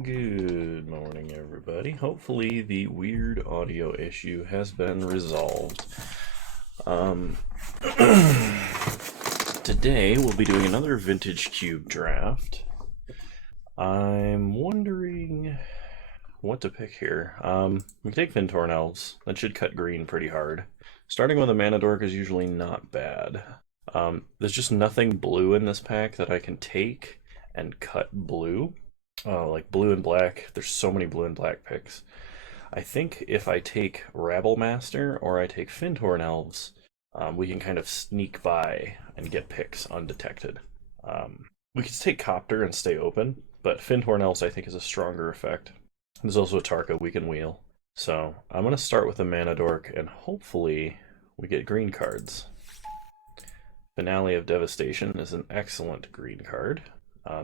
Good morning, everybody. Hopefully, the weird audio issue has been resolved. Um, Today, we'll be doing another vintage cube draft. I'm wondering what to pick here. We can take Fintorn Elves. That should cut green pretty hard. Starting with a Mana Dork is usually not bad. There's just nothing blue in this pack that I can take and cut blue. Oh, like blue and black. There's so many blue and black picks. I think if I take Rabble Master or I take Fintorn Elves, we can kind of sneak by and get picks undetected. We could take Copter and stay open, but Fintorn Elves I think is a stronger effect. There's also a Tarka we can wheel. So I'm going to start with a Mana Dork and hopefully we get green cards. Finale of Devastation is an excellent green card.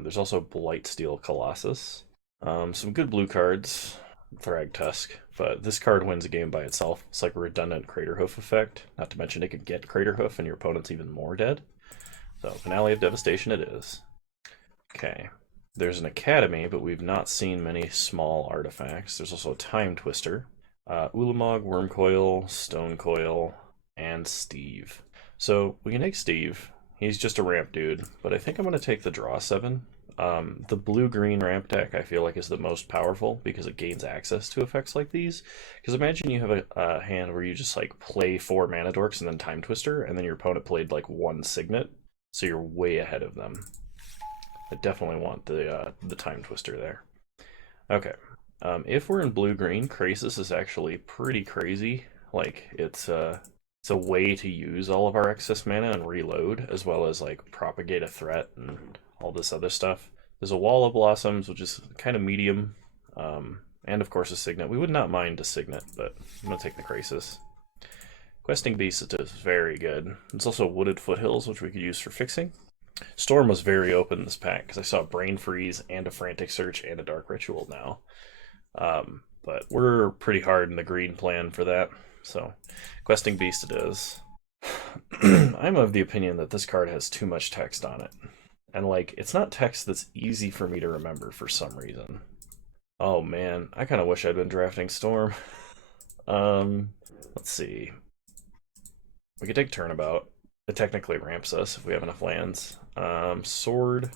There's also Blightsteel Colossus. Some good blue cards, Thragtusk, but this card wins a game by itself. It's like a redundant Craterhoof effect, not to mention it could get Craterhoof and your opponent's even more dead. So, Finale of Devastation it is. Okay, there's an Academy, but we've not seen many small artifacts. There's also a Time Twister, Ulamog, Wormcoil, Stonecoil, and Steve. So, we can take Steve. He's just a ramp dude, but I think I'm going to take the draw 7. The blue-green ramp deck I feel like is the most powerful because it gains access to effects like these. Because imagine you have a hand where you just like play 4 Mana Dorks and then Time Twister, and then your opponent played like 1 Signet, so you're way ahead of them. I definitely want the Time Twister there. Okay, if we're in blue-green, Krasis is actually pretty crazy. Like it's a way to use all of our excess mana and reload, as well as like propagate a threat and all this other stuff. There's a Wall of Blossoms, which is kind of medium, and of course a Signet. We would not mind a Signet, but I'm gonna take the Krasis. Questing Beast is very good. There's also Wooded Foothills, which we could use for fixing. Storm was very open this pack because I saw Brain Freeze and a Frantic Search and a Dark Ritual now. But we're pretty hard in the green plan for that. So, Questing Beast it is. I'm of the opinion that this card has too much text on it. And, like, it's not text that's easy for me to remember for some reason. Oh, man. I kind of wish I'd been drafting Storm. Let's see. We could take Turnabout. It technically ramps us if we have enough lands. Sword.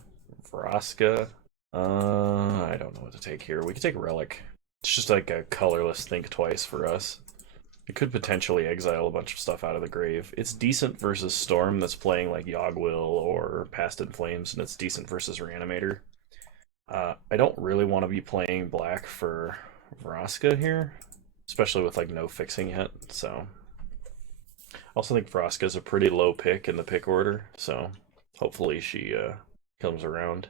Vraska. I don't know what to take here. We could take Relic. It's just like a colorless think twice for us. It could potentially exile a bunch of stuff out of the grave. It's decent versus Storm that's playing like Yogwill or Past in Flames, and it's decent versus Reanimator. I don't really want to be playing black for Vraska here, especially with like no fixing yet, so. I also think Vraska is a pretty low pick in the pick order, so hopefully she comes around.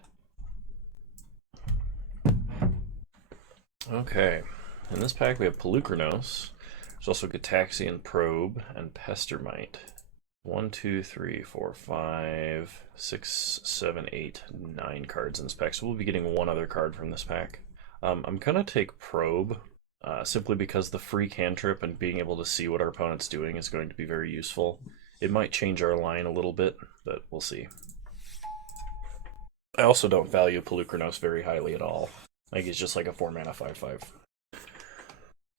Okay, in this pack we have Pelucranos. There's also Gataxian Probe and Pestermite. 1, 2, 3, 4, 5, 6, 7, 8, 9 cards in this pack. So we'll be getting one other card from this pack. I'm gonna take Probe, simply because the free cantrip and being able to see what our opponent's doing is going to be very useful. It might change our line a little bit, but we'll see. I also don't value Pelucranos very highly at all. Like he's just like a 4 mana 5/5.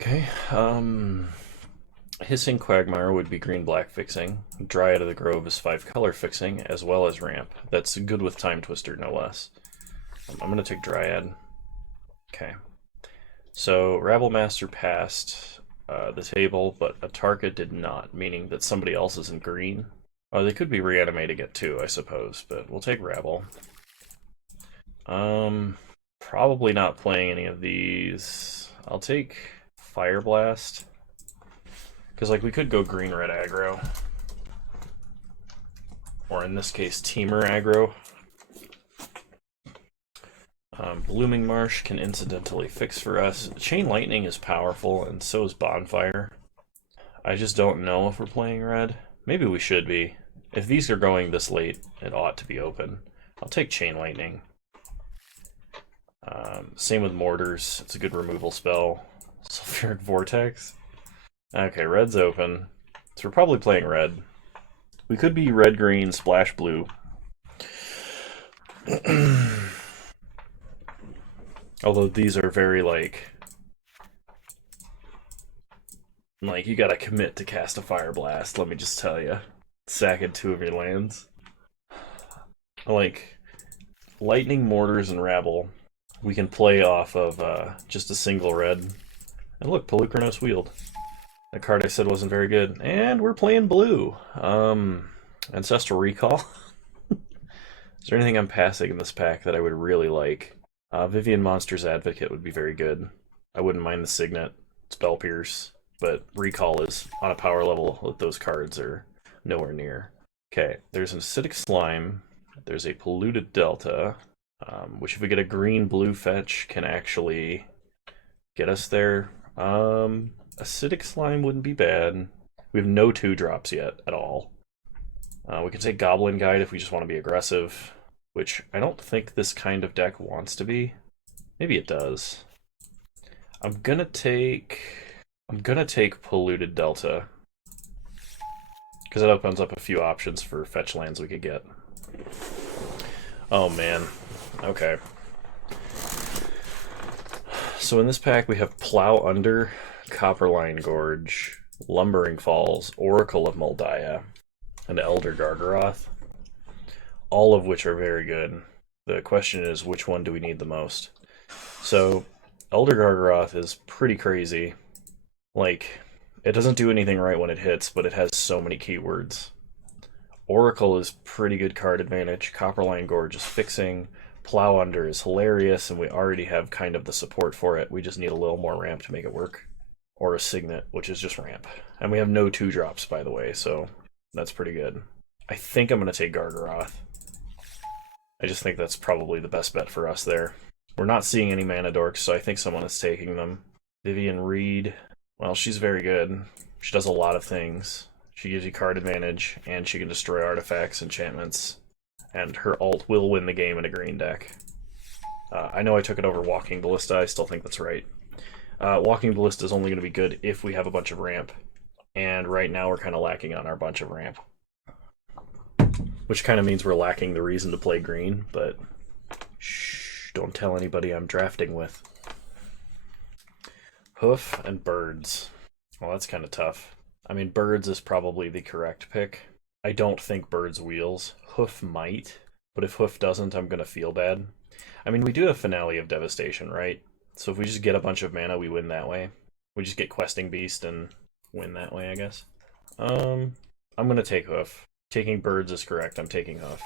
Okay, Hissing Quagmire would be green-black fixing. Dryad of the Grove is 5 color fixing, as well as ramp. That's good with Time Twister, no less. I'm going to take Dryad. Okay. So, Rabble Master passed the table, but Atarka did not, meaning that somebody else is in green. Oh, they could be reanimating it too, I suppose, but we'll take Rabble. Probably not playing any of these. I'll take Fire Blast. Because, like, we could go green-red aggro. Or in this case, Teamer aggro. Blooming Marsh can incidentally fix for us. Chain Lightning is powerful, and so is Bonfire. I just don't know if we're playing red. Maybe we should be. If these are going this late, it ought to be open. I'll take Chain Lightning. Same with Mortars. It's a good removal spell. Sulfuric Vortex. Okay, red's open. So we're probably playing red. We could be red, green, splash blue. Although these are very, like you gotta commit to cast a Fire Blast, let me just tell you. Sacking 2 of your lands. Like, Lightning, Mortars, and Rabble, we can play off of just a single red. And look, Pelucranos Wield. That card I said wasn't very good. And we're playing blue. Ancestral Recall. Is there anything I'm passing in this pack that I would really like? Vivian Monster's Advocate would be very good. I wouldn't mind the Signet, Spell Pierce, but Recall is on a power level that those cards are nowhere near. Okay, there's an Acidic Slime. There's a Polluted Delta, which if we get a green-blue fetch can actually get us there. Acidic Slime wouldn't be bad. We have no 2-drops yet at all. We can take Goblin Guide if we just want to be aggressive, which I don't think this kind of deck wants to be. Maybe it does. I'm gonna take Polluted Delta, because it opens up a few options for fetch lands we could get. Oh man. Okay. So in this pack we have Plow Under, Copperline Gorge, Lumbering Falls, Oracle of Moldiah, and Elder Gargaroth, all of which are very good. The question is, which one do we need the most? So, Elder Gargaroth is pretty crazy. Like, it doesn't do anything right when it hits, but it has so many keywords. Oracle is pretty good card advantage, Copperline Gorge is fixing, Plow Under is hilarious, and we already have kind of the support for it. We just need a little more ramp to make it work. Or a Signet, which is just ramp. And we have no 2-drops, by the way, so that's pretty good. I think I'm going to take Gargaroth. I just think that's probably the best bet for us there. We're not seeing any mana dorks, so I think someone is taking them. Vivian Reed, well, she's very good. She does a lot of things. She gives you card advantage, and she can destroy artifacts, enchantments, and her ult will win the game in a green deck. I know I took it over Walking Ballista, I still think that's right. Walking Ballista is only going to be good if we have a bunch of ramp, and right now we're kind of lacking on our bunch of ramp. Which kind of means we're lacking the reason to play green, but shh, don't tell anybody I'm drafting with. Hoof and Birds. Well, that's kind of tough. I mean, Birds is probably the correct pick. I don't think Birds wheels. Hoof might, but if Hoof doesn't, I'm going to feel bad. I mean, we do have Finale of Devastation, right? So if we just get a bunch of mana, we win that way. We just get Questing Beast and win that way, I guess. I'm going to take Hoof. Taking Birds is correct. I'm taking Hoof.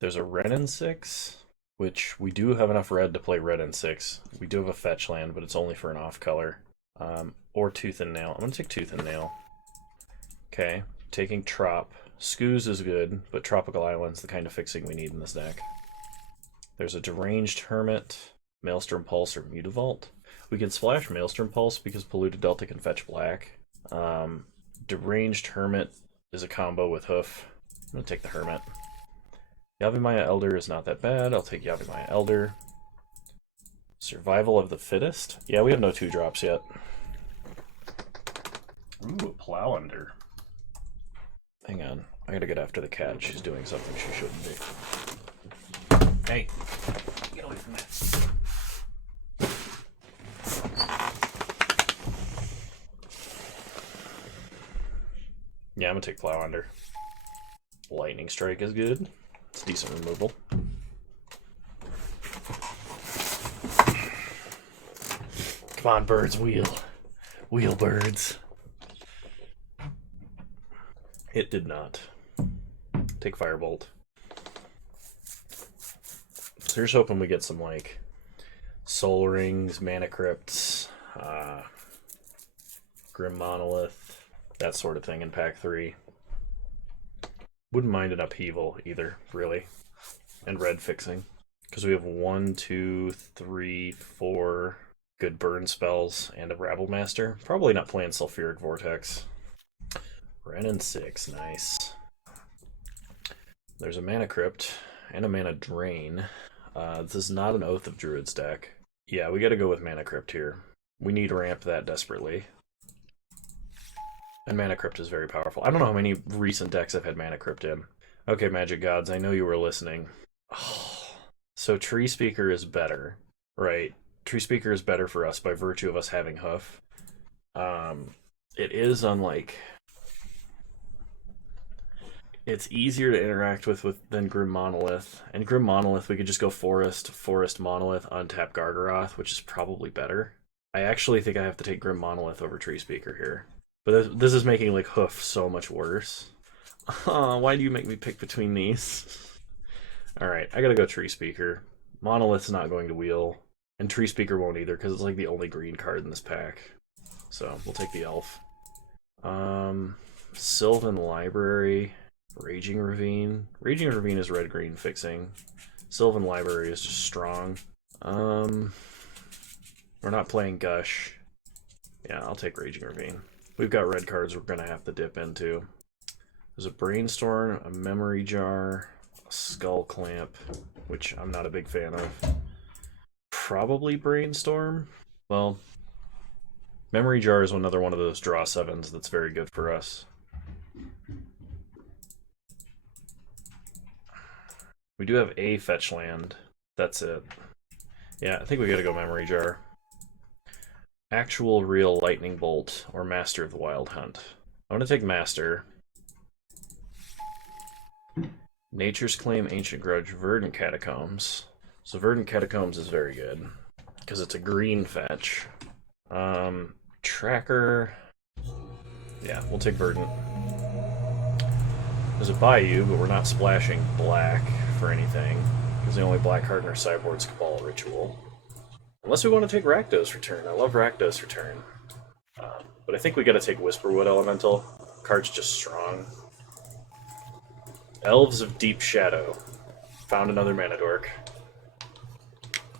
There's a Red and 6, which we do have enough red to play Red and 6. We do have a fetch land, but it's only for an off color. Or Tooth and Nail. I'm going to take Tooth and Nail. Okay, taking Trop. Skoos is good, but Tropical Island's the kind of fixing we need in this deck. There's a Deranged Hermit, Maelstrom Pulse, or Mutavault. We can splash Maelstrom Pulse because Polluted Delta can fetch black. Deranged Hermit is a combo with Hoof. I'm going to take the Hermit. Yavimaya Elder is not that bad. I'll take Yavimaya Elder. Survival of the Fittest? Yeah, we have no 2-drops yet. Ooh, a Plow Under. Hang on. I gotta get after the cat. She's doing something she shouldn't be. Hey, get away from that. Yeah, I'm gonna take Plow Under. Lightning Strike is good. It's decent removal. Come on, Birds, wheel. Wheel, Birds. It did not. Take Firebolt. So here's hoping we get some, like, Soul Rings, Mana Crypts, Grim Monolith, that sort of thing in pack 3. Wouldn't mind an Upheaval either, really. And red fixing. Because we have 1, 2, 3, 4 good burn spells and a Rabble Master. Probably not playing Sulfuric Vortex. Ren and 6, nice. There's a Mana Crypt and a Mana Drain. This is not an Oath of Druids deck. Yeah, we gotta go with Mana Crypt here. We need ramp that desperately. And Mana Crypt is very powerful. I don't know how many recent decks I've had Mana Crypt in. Okay, Magic Gods, I know you were listening. Oh, so Tree Speaker is better, right? Tree Speaker is better for us by virtue of us having Hoof. It is unlike... It's easier to interact with than Grim Monolith. And Grim Monolith, we could just go Forest Monolith, untap Gargaroth, which is probably better. I actually think I have to take Grim Monolith over Tree Speaker here. But this is making like Hoof so much worse. Why do you make me pick between these? Alright, I gotta go Tree Speaker. Monolith's not going to wheel. And Tree Speaker won't either, because it's like the only green card in this pack. So, we'll take the Elf. Sylvan Library... Raging Ravine. Raging Ravine is red-green fixing. Sylvan Library is just strong. We're not playing Gush. Yeah, I'll take Raging Ravine. We've got red cards we're gonna have to dip into. There's a Brainstorm, a Memory Jar, a Skull Clamp, which I'm not a big fan of. Probably Brainstorm. Well, Memory Jar is another one of those draw 7s that's very good for us. We do have a fetch land. That's it. Yeah, I think we gotta go Memory Jar. Actual Real Lightning Bolt or Master of the Wild Hunt. I'm gonna take Master. Nature's Claim, Ancient Grudge, Verdant Catacombs. So Verdant Catacombs is very good because it's a green fetch. Tracker. Yeah, we'll take Verdant. There's a Bayou, but we're not splashing black for anything, because the only black card in our sideboard's Cabal Ritual. Unless we want to take Rakdos Return. I love Rakdos Return. But I think we gotta take Whisperwood Elemental. Card's just strong. Elves of Deep Shadow. Found another Mana Dork.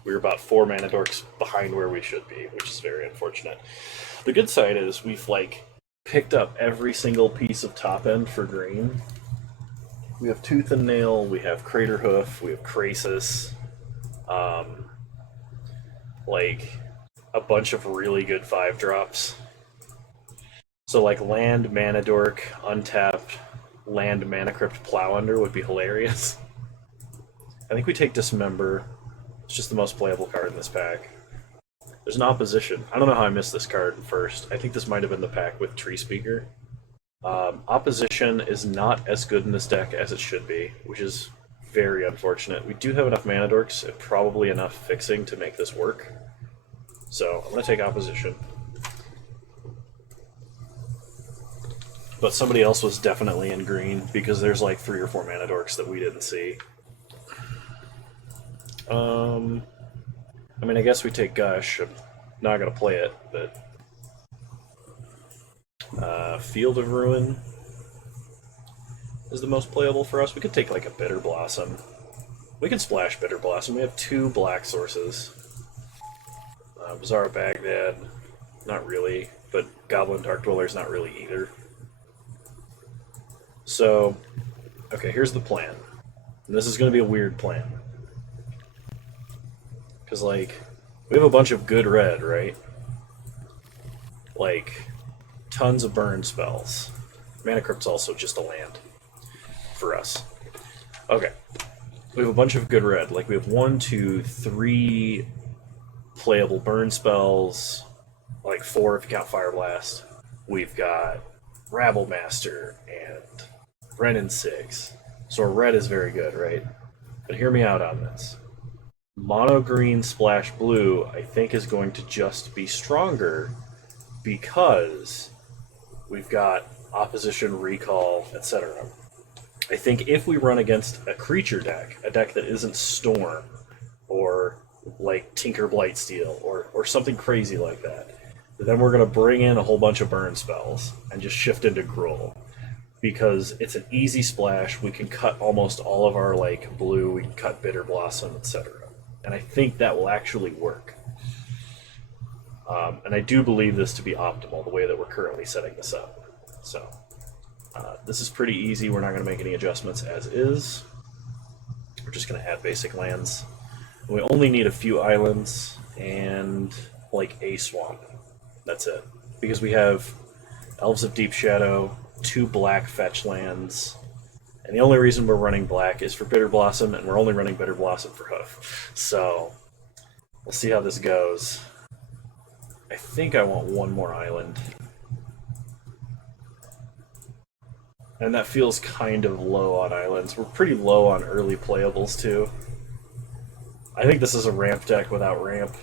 We're about 4 Mana Dorks behind where we should be, which is very unfortunate. The good side is we've, like, picked up every single piece of top end for green. We have Tooth and Nail, we have Crater Hoof, we have Krasis, like a bunch of really good 5-drops. So like land Mana Dork, untapped, land Mana Crypt Plow Under would be hilarious. I think we take Dismember. It's just the most playable card in this pack. There's an Opposition. I don't know how I missed this card first. I think this might have been the pack with Tree Speaker. Opposition is not as good in this deck as it should be, which is very unfortunate. We do have enough Mana Dorks, and probably enough fixing to make this work. So I'm going to take Opposition. But somebody else was definitely in green, because there's like 3 or 4 Mana Dorks that we didn't see. I mean, I guess we take Gush. I'm not going to play it, but... Field of Ruin is the most playable for us. We could take like a Bitter Blossom. We can splash Bitter Blossom. We have 2 black sources. Bazaar of Baghdad, not really, but Goblin Dark Dweller is not really either. So, okay, here's the plan. And this is going to be a weird plan. Because, like, we have a bunch of good red, right? Like, tons of burn spells. Mana Crypt's also just a land for us. Okay. We have a bunch of good red. Like, we have 1, 2, 3 playable burn spells. Like, 4 if you count Fire Blast. We've got Rabble Master and Renin 6. So our red is very good, right? But hear me out on this. Mono green splash blue, I think, is going to just be stronger because we've got opposition, recall, etc. I think if we run against a creature deck, a deck that isn't Storm, or like Tinker Blightsteel, or something crazy like that, then we're going to bring in a whole bunch of burn spells and just shift into Gruul. Because it's an easy splash, we can cut almost all of our like blue, we can cut Bitter Blossom, etc. And I think that will actually work. And I do believe this to be optimal, the way that we're currently setting this up. So, this is pretty easy. We're not going to make any adjustments as is. We're just going to add basic lands. We only need a few islands and like a swamp. That's it. Because we have Elves of Deep Shadow, 2 black fetch lands, and the only reason we're running black is for Bitter Blossom, and we're only running Bitter Blossom for Hoof. So, We'll see how this goes. I think I want one more island. And that feels kind of low on islands. We're pretty low on early playables, too. I think this is a ramp deck without ramp.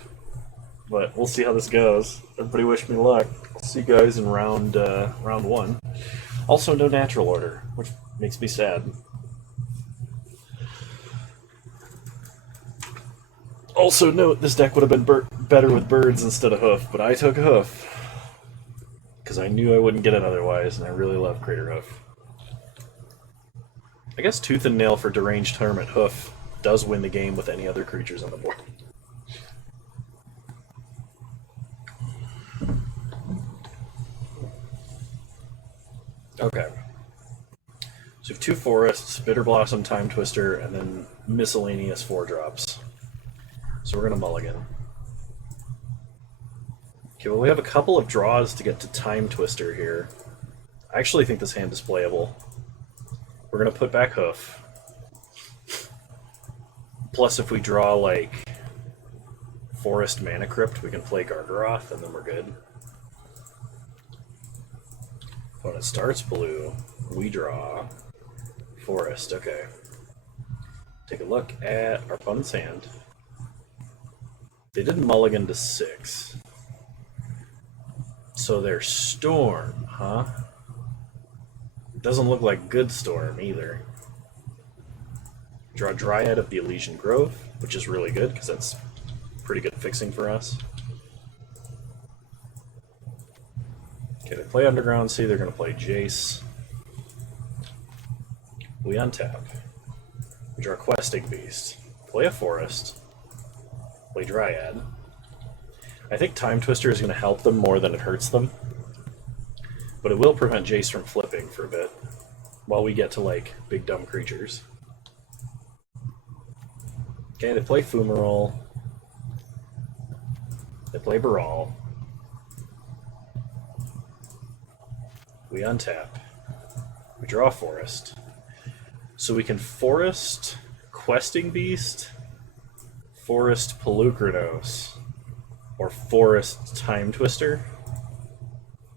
But we'll see how this goes. Everybody wish me luck. I'll see you guys in round 1. Also, no natural order, which makes me sad. Also note, this deck would have been better with birds instead of hoof, but I took a hoof. Because I knew I wouldn't get it otherwise, and I really love Crater Hoof. I guess Tooth and Nail for Deranged Hermit Hoof does win the game with any other creatures on the board. Okay. So we have 2 forests, Bitter Blossom, Time Twister, and then miscellaneous 4-drops. So we're going to mulligan. Okay, well we have a couple of draws to get to Time Twister here. I actually think this hand is playable. We're going to put back Hoof. Plus if we draw like Forest Mana Crypt, we can play Gargaroth and then we're good. When it starts blue, we draw Forest. Okay. Take a look at our opponent's hand. They did mulligan to 6. So they're Storm, huh? Doesn't look like good Storm either. Draw Dryad of the Elysian Grove, which is really good because that's pretty good fixing for us. Okay, they play Underground Sea, they're going to play Jace. We untap. We draw Questing Beast. Play a Forest. Play Dryad. I think Time Twister is going to help them more than it hurts them. But it will prevent Jace from flipping for a bit. While we get to, like, big dumb creatures. Okay, they play Fumarole. They play Baral. We untap. We draw a Forest. So we can Forest Questing Beast, Forest Pelucranos, or Forest Time Twister.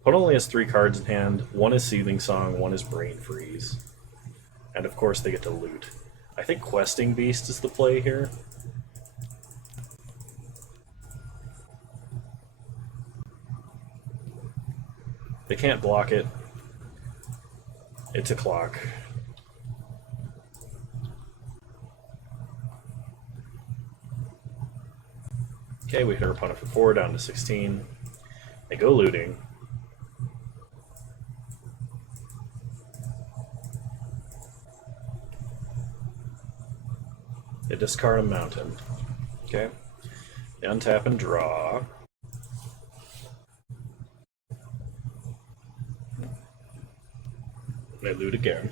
Opponent only has 3 cards in hand. 1 is Seething Song, 1 is Brain Freeze. And of course they get to loot. I think Questing Beast is the play here. They can't block it. It's a clock. Okay, we hit our opponent for 4, down to 16. They go looting. They discard a mountain. Okay. They untap and draw. They loot again.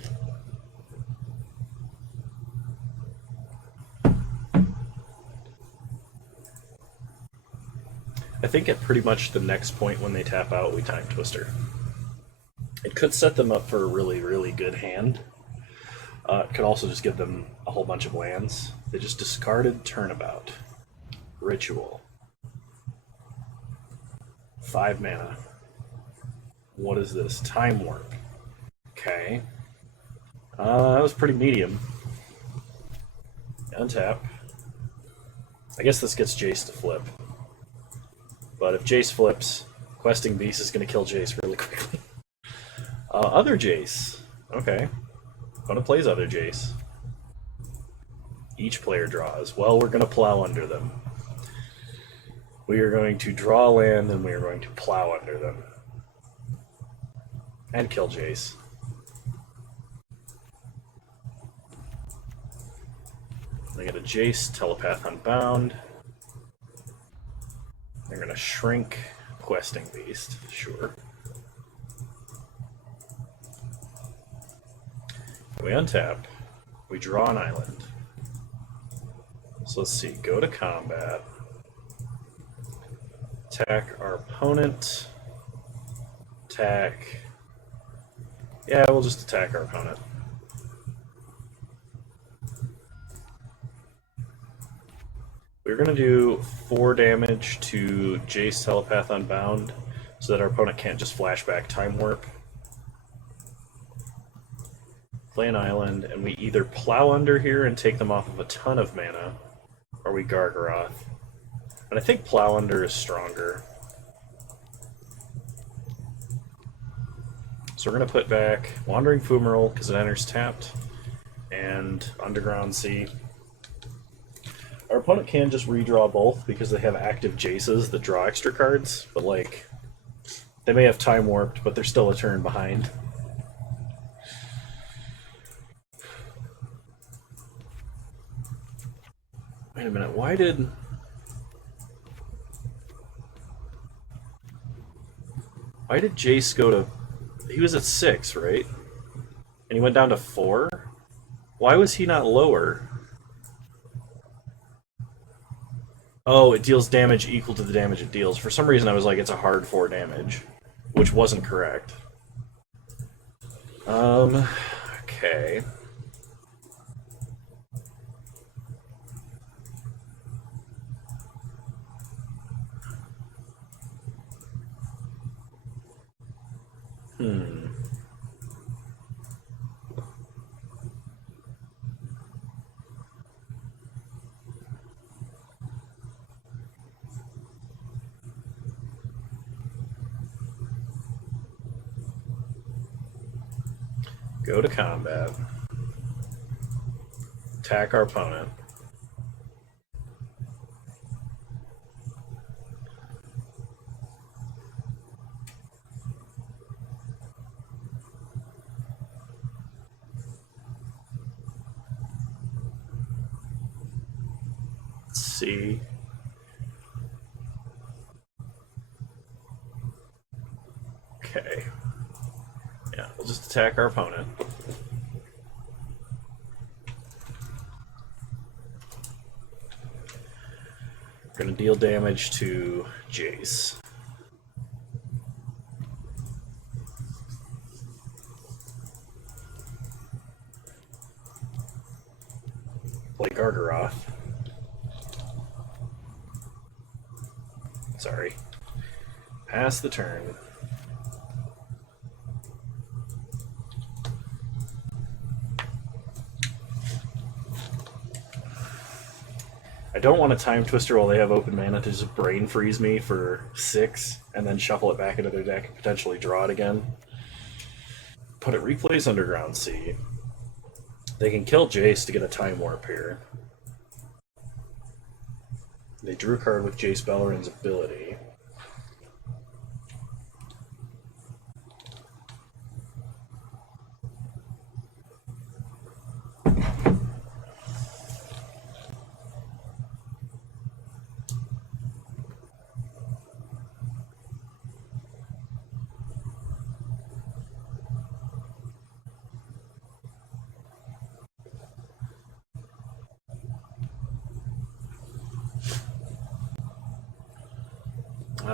I think at pretty much the next point when they tap out, we Time Twister. It could set them up for a really, really good hand. It could also just give them a whole bunch of lands. They just discarded Turnabout. Ritual. 5 mana. What is this? Time Warp. Okay. That was pretty medium. Untap. I guess this gets Jace to flip. But if Jace flips, Questing Beast is going to kill Jace really quickly. Other Jace. Okay. Opponent plays Other Jace. Each player draws. Well, we're going to plow under them. We are going to draw land, and we are going to plow under them. And kill Jace. They get a Jace, Telepath Unbound. They're going to shrink Questing Beast, sure. We untap. We draw an island. So let's see, go to combat. Attack our opponent. Attack. Yeah, we'll just attack our opponent. We we're going to do 4 damage to Jace Telepath Unbound so that our opponent can't just flashback Time Warp. Play an island, and we either plow under here and take them off of a ton of mana, or we Gargaroth. And I think plow under is stronger. So we're going to put back Wandering Fumarole because it enters tapped, and Underground Sea. Our opponent can just redraw both because they have active Jaces that draw extra cards, but like, they may have Time Warped, but they're still a turn behind. Wait a minute, why did Jace go to... He was at 6, right? And he went down to 4? Why was he not lower? Oh, it deals damage equal to the damage it deals. For some reason I was like, it's a hard 4 damage, which wasn't correct. Okay. Go to combat. Attack our opponent. Let's see. Okay. Yeah, we'll just attack our opponent. We're going to deal damage to Jace. Play Gargaroth. Sorry. Pass the turn. I don't want a Time Twister while they have open mana to just brain freeze me for 6 and then shuffle it back into their deck and potentially draw it again. But it replays Underground Sea. They can kill Jace to get a Time Warp here. They drew a card with Jace Beleriand's ability.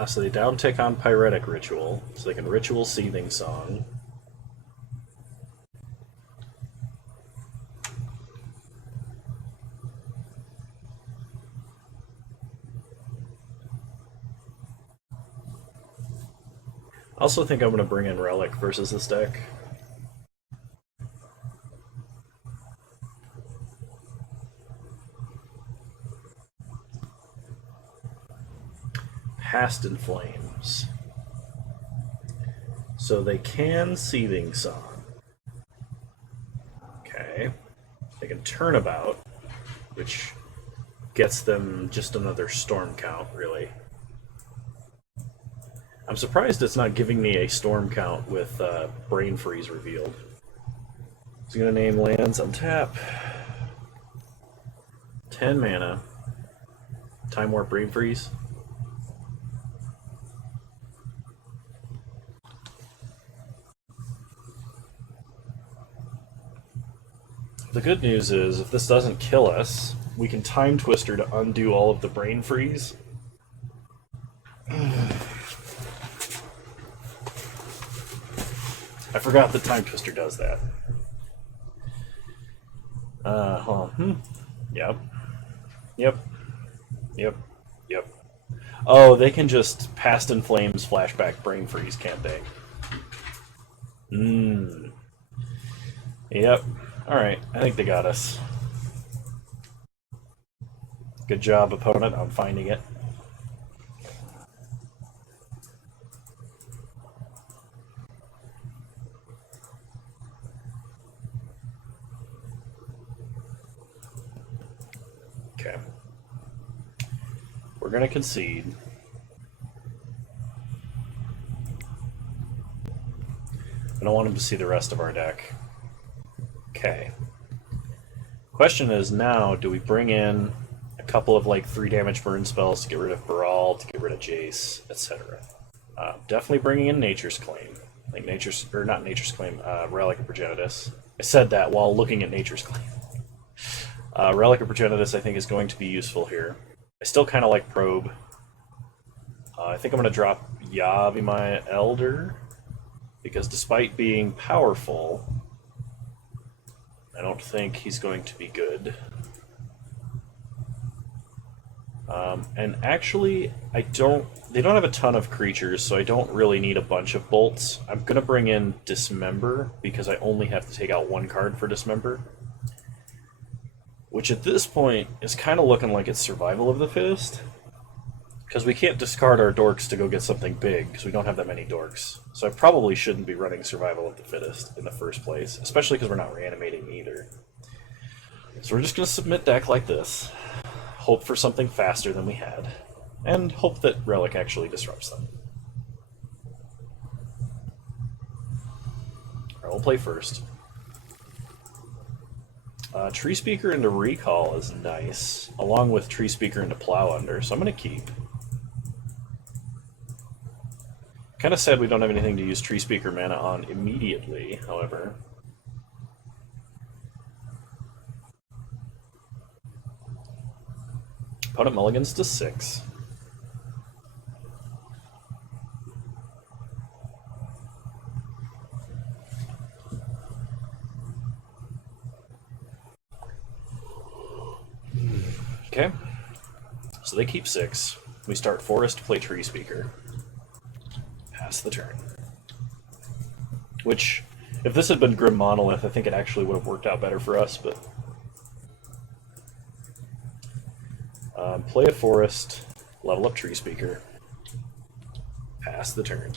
So they downtick on Pyretic Ritual, so they can Ritual Seething Song. I also think I'm going to bring in Relic versus this deck. Past in Flames. So they can Seething Song. Okay. They can Turnabout, which gets them just another Storm count, really. I'm surprised it's not giving me a Storm count with Brain Freeze revealed. It's going to name lands, untap. 10 mana. Time Warp Brain Freeze. The good news is, if this doesn't kill us, we can Time Twister to undo all of the Brain Freeze. I forgot that Time Twister does that. Hold on. Yep. Yep. Yep. Oh, they can just Past in Flames flashback brain freeze, can't they? Mmm. Yep. Alright, I think they got us. Good job, opponent, on finding it. Okay. We're going to concede. I don't want him to see the rest of our deck. Okay. Question is now, do we bring in a couple of like 3 damage burn spells to get rid of Baral, to get rid of Jace, etc. Definitely bringing in Nature's Claim. Like Nature's, or not Nature's Claim, Relic of Progenitus. I said that while looking at Nature's Claim. Relic of Progenitus I think is going to be useful here. I still kind of like Probe. I think I'm going to drop Yavimaya Elder, because despite being powerful, I don't think he's going to be good. And actually, they don't have a ton of creatures, so I don't really need a bunch of bolts. I'm going to bring in Dismember, because I only have to take out 1 card for Dismember. Which at this point is kind of looking like it's survival of the fittest. Because we can't discard our dorks to go get something big, because we don't have that many dorks. So I probably shouldn't be running survival of the fittest in the first place, especially because we're not reanimating either. So we're just going to submit deck like this. Hope for something faster than we had, and hope that Relic actually disrupts them. Alright, we'll play first. Tree Speaker into Recall is nice, along with Tree Speaker into Plow Under, so I'm going to keep. Kind of sad we don't have anything to use Tree Speaker mana on immediately, however. Opponent mulligans to 6. Okay, so they keep 6. We start Forest to play Tree Speaker. Pass the turn. Which, if this had been Grim Monolith, I think it actually would have worked out better for us, but... play a Forest, level up Tree Speaker, pass the turn.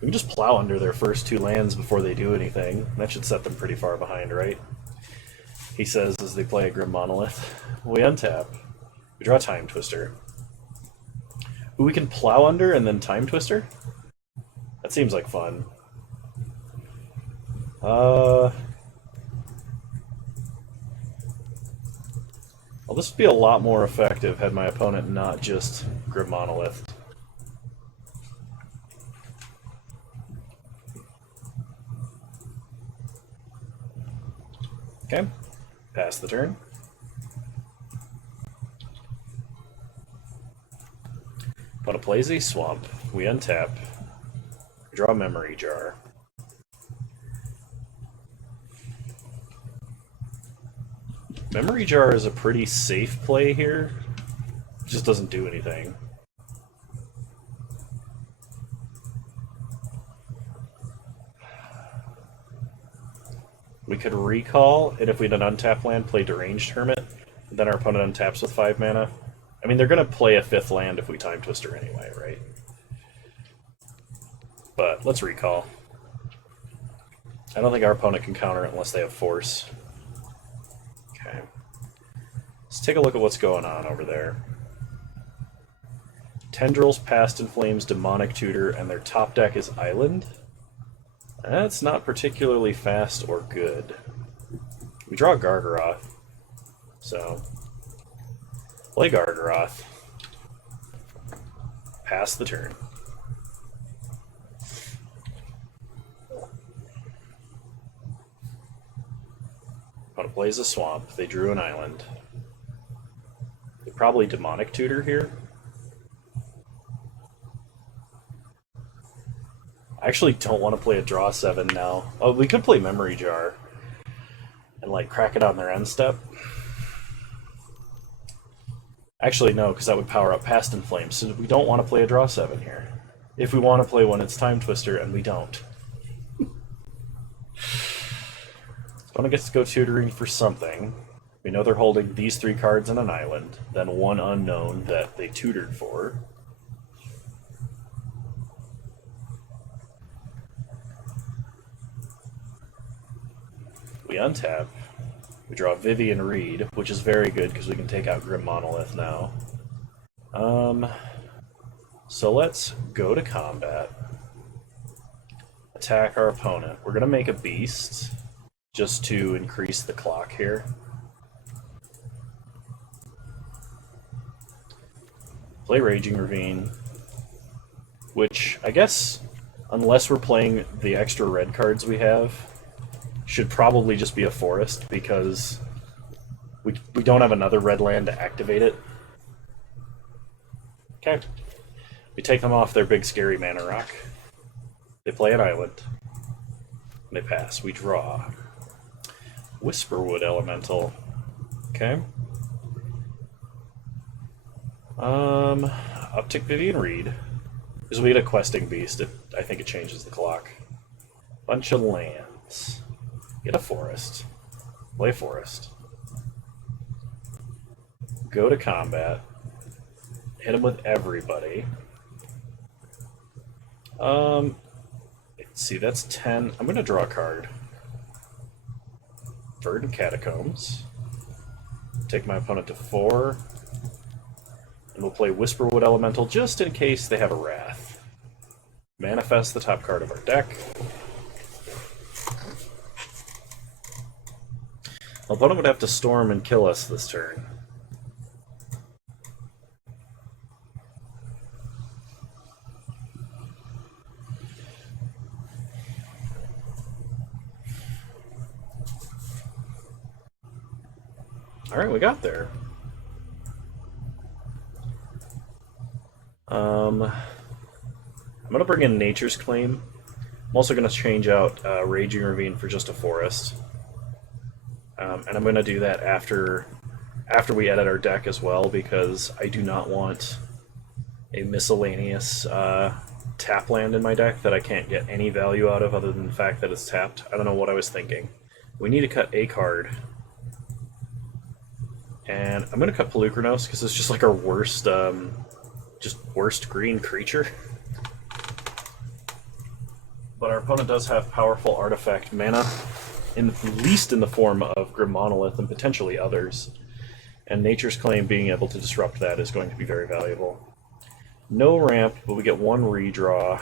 We can just Plow Under their first 2 lands before they do anything. That should set them pretty far behind, right? He says as they play a Grim Monolith. We untap. We draw Time Twister. Ooh, we can Plow Under and then Time Twister? That seems like fun. Well, this would be a lot more effective had my opponent not just Grim Monolith. Okay, pass the turn. Opponent plays a Swamp. We untap. We draw a Memory Jar. Memory Jar is a pretty safe play here. It just doesn't do anything. We could Recall, and if we had an untap land, play Deranged Hermit. Then our opponent untaps with 5 mana. I mean, they're going to play a 5th land if we Time Twister anyway, right? But let's Recall. I don't think our opponent can counter it unless they have Force. Okay. Let's take a look at what's going on over there. Tendrils, Past in Flames, Demonic Tutor, and their top deck is Island. That's not particularly fast or good. We draw Gargaroth. So, play Gargaroth. Pass the turn. Opponent plays a Swamp. They drew an Island. They probably Demonic Tutor here. I actually don't want to play a draw 7 now. Oh, we could play Memory Jar and like crack it on their end step. Actually, no, because that would power up Past in Flames, so we don't want to play a draw 7 here. If we want to play one, it's Time Twister, and we don't. Opponent gets to go tutoring for something. We know they're holding these 3 cards in an island, then one unknown that they tutored for. We untap. We draw Vivian Reed, which is very good because we can take out Grim Monolith now. So let's go to combat. Attack our opponent. We're going to make a beast just to increase the clock here. Play Raging Ravine, which I guess, unless we're playing the extra red cards we have, should probably just be a forest because we don't have another red land to activate it. Okay. We take them off their big scary mana rock. They play an island. And they pass. We draw. Whisperwood Elemental. Okay. Uptick Vivian Reed. Because we get a questing beast, I think it changes the clock. Bunch of lands. Get a forest. Play forest. Go to combat. Hit him with everybody. Let's see, that's 10. I'm going to draw a card. Verdant Catacombs. Take my opponent to 4. And we'll play Whisperwood Elemental just in case they have a Wrath. Manifest the top card of our deck. Our opponent would have to storm and kill us this turn. Alright, we got there. I'm going to bring in Nature's Claim. I'm also going to change out Raging Ravine for just a forest. And I'm going to do that after we edit our deck as well, because I do not want a miscellaneous tap land in my deck that I can't get any value out of other than the fact that it's tapped. I don't know what I was thinking. We need to cut a card. And I'm going to cut Pelucranos because it's just like our worst, worst green creature. But our opponent does have powerful artifact mana, at least in the form of Grim Monolith and potentially others. And Nature's Claim being able to disrupt that is going to be very valuable. No ramp, but we get 1 redraw.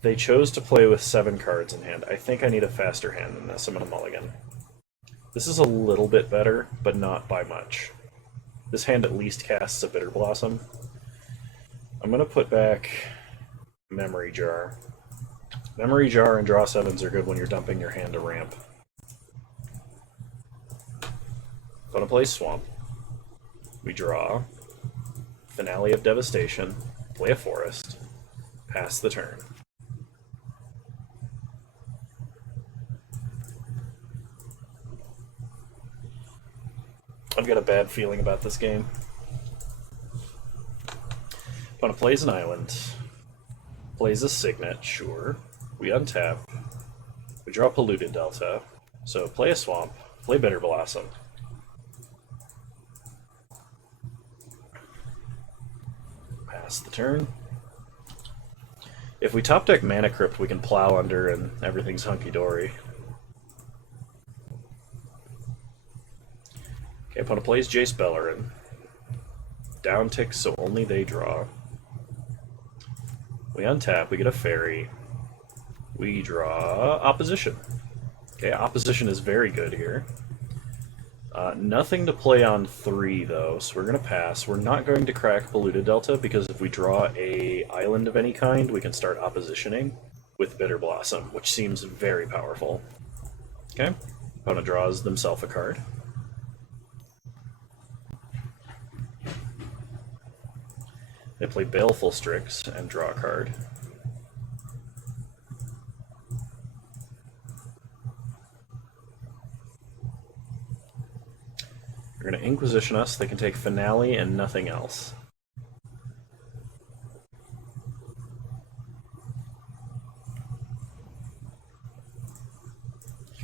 They chose to play with 7 cards in hand. I think I need a faster hand than this. I'm going to mulligan. This is a little bit better, but not by much. This hand at least casts a Bitter Blossom. I'm going to put back Memory Jar. Memory Jar and Draw 7s are good when you're dumping your hand to ramp. Gonna play Swamp. We draw. Finale of Devastation. Play a Forest. Pass the turn. I've got a bad feeling about this game. Opponent plays an island. Plays a Signet, sure. We untap. We draw Polluted Delta. So play a Swamp. Play Bitter Blossom. Pass the turn. If we top deck Mana Crypt, we can plow under and everything's hunky-dory. Okay, opponent plays Jace Beleren. Down tick, so only they draw. We untap, we get a fairy. We draw Opposition. Okay, Opposition is very good here. Nothing to play on 3, though, so we're going to pass. We're not going to crack Polluted Delta, because if we draw a island of any kind, we can start oppositioning with Bitter Blossom, which seems very powerful. Okay, opponent draws themselves a card. They play Baleful Strix and draw a card. They're going to Inquisition us. They can take Finale and nothing else.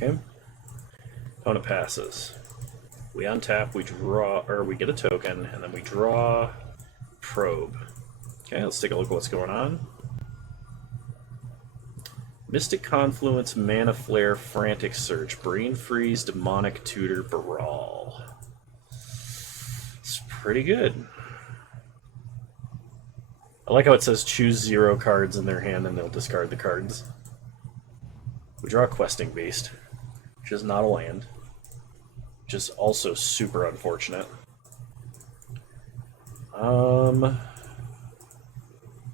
Okay. Opponent passes. We untap, we draw, or we get a token, and then we draw Probe. Okay, let's take a look at what's going on. Mystic Confluence, Mana Flare, Frantic Search, Brain Freeze, Demonic Tutor, Brawl. It's pretty good. I like how it says choose 0 cards in their hand and they'll discard the cards. We draw a Questing Beast, which is not a land, which is also super unfortunate.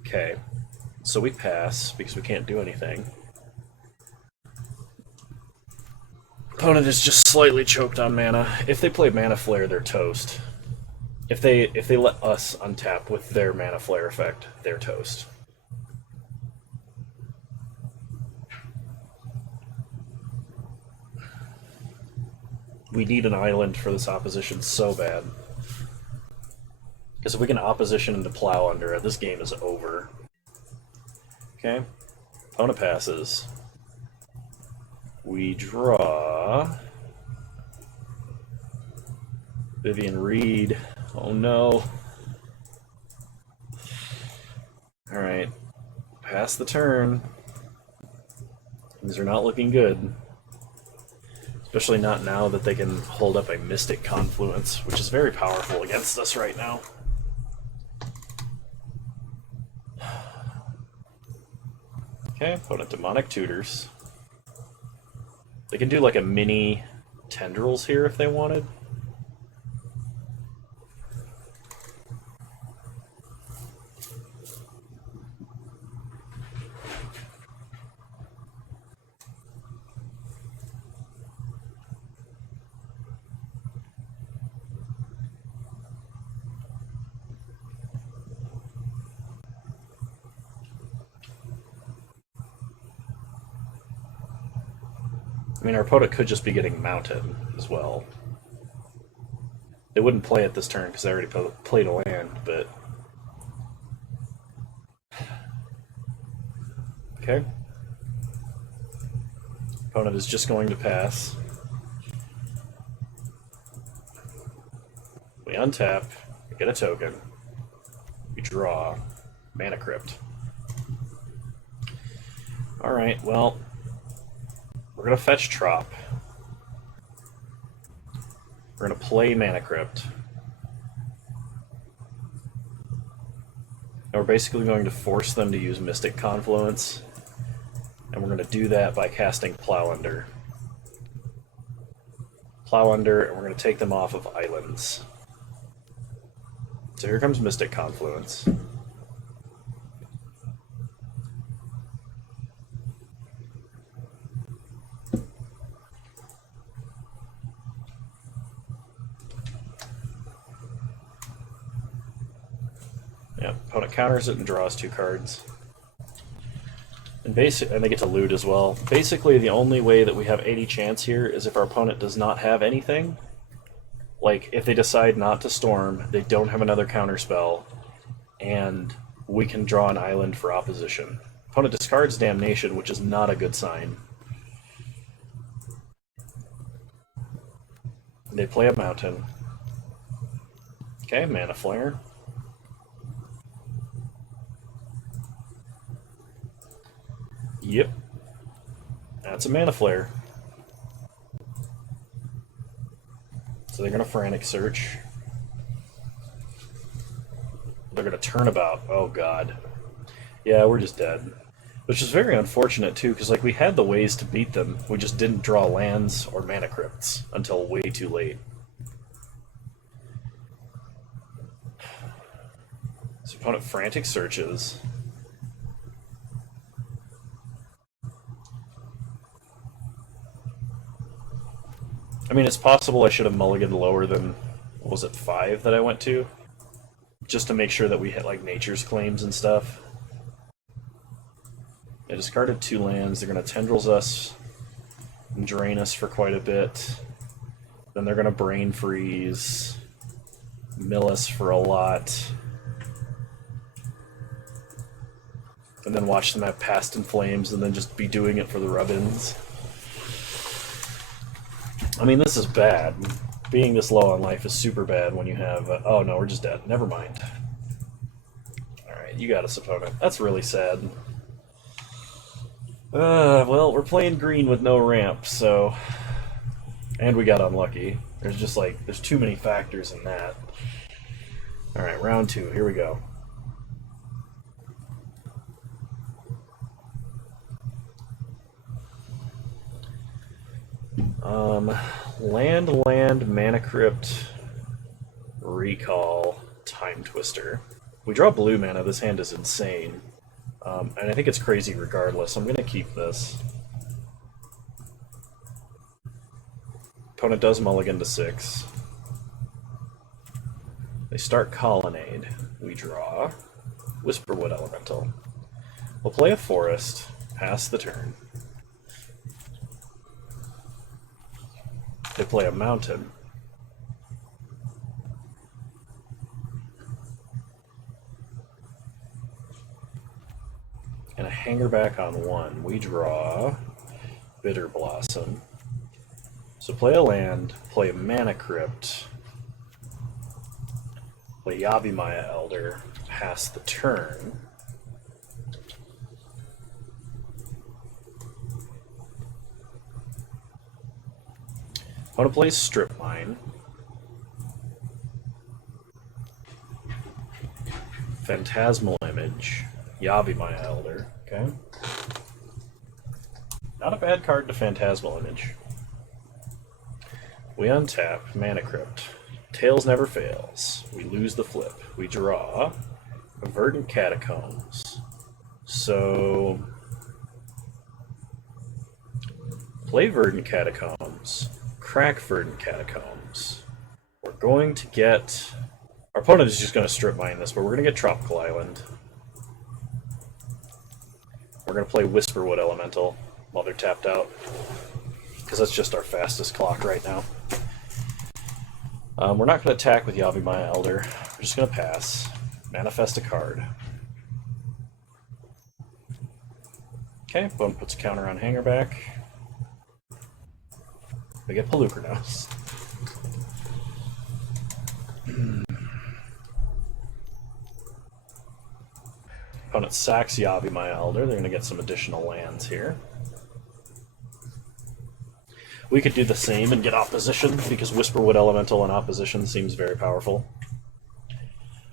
Okay, so we pass because we can't do anything. Opponent is just slightly choked on mana. If they play Mana Flare, they're toast. If they let us untap with their Mana Flare effect, they're toast. We need an island for this opposition so bad. Because if we can opposition into Plow Under it, this game is over. Okay. Opponent passes. We draw Vivian Reed. Oh no. Alright. Pass the turn. Things are not looking good. Especially not now that they can hold up a Mystic Confluence, which is very powerful against us right now. Okay, opponent Demonic Tutors. They can do like a mini Tendrils here if they wanted. I mean, our opponent could just be getting mounted as well. They wouldn't play it this turn because they already played a land, but... Okay. Opponent is just going to pass. We untap, we get a token, we draw, Mana Crypt. Alright, well... We're going to fetch Trop. We're going to play Mana Crypt. And we're basically going to force them to use Mystic Confluence. And we're going to do that by casting Plow Under. Plow Under, and we're going to take them off of islands. So here comes Mystic Confluence. Yeah, opponent counters it and draws 2 cards. And they get to loot as well. Basically, the only way that we have any chance here is if our opponent does not have anything. Like, if they decide not to storm, they don't have another counterspell, and we can draw an island for opposition. Opponent discards Damnation, which is not a good sign. They play a mountain. Okay, Mana Flare. Yep. That's a Mana Flare. So they're going to Frantic Search. They're going to Turnabout. Oh god. Yeah, we're just dead. Which is very unfortunate too, because like we had the ways to beat them. We just didn't draw lands or Mana Crypts until way too late. So opponent Frantic Searches. I mean, it's possible I should have mulliganed lower than, what was it, 5 that I went to? Just to make sure that we hit, like, Nature's Claims and stuff. I discarded 2 lands. They're going to Tendrils us and drain us for quite a bit. Then they're going to brain freeze, mill us for a lot, and then watch them have Past in Flames and then just be doing it for the rub-ins. I mean, this is bad. Being this low on life is super bad when you have... oh no, we're just dead. Never mind. Alright, you got us, opponent. That's really sad. Well, we're playing green with no ramp, so... and we got unlucky. There's just like... there's too many factors in that. Alright, round 2. Here we go. Land, Mana Crypt, Recall, Time Twister. We draw blue mana, this hand is insane. And I think it's crazy regardless. I'm going to keep this. Opponent does mulligan to 6. They start Colonnade. We draw Whisperwood Elemental. We'll play a Forest, pass the turn. They play a Mountain. And a Hanger back on 1. We draw Bitter Blossom. So play a land, play a Mana Crypt, play Yavimaya Elder, pass the turn. I want to play Strip Mine. Phantasmal Image. Yavimaya Elder. Okay. Not a bad card to Phantasmal Image. We untap Mana Crypt. Tails never fails. We lose the flip. We draw Verdant Catacombs. So play Verdant Catacombs. Crack Verdant Catacombs. We're going to get... our opponent is just going to strip mine this, but we're going to get Tropical Island. We're going to play Whisperwood Elemental while they're tapped out, because that's just our fastest clock right now. We're not going to attack with Yavimaya Elder. We're just going to pass. Manifest a card. Okay, opponent puts a counter on Hangerback. We get Pelucranos. Opponent sacks Yavimaya Elder. They're going to get some additional lands here. We could do the same and get opposition, because Whisperwood Elemental in opposition seems very powerful.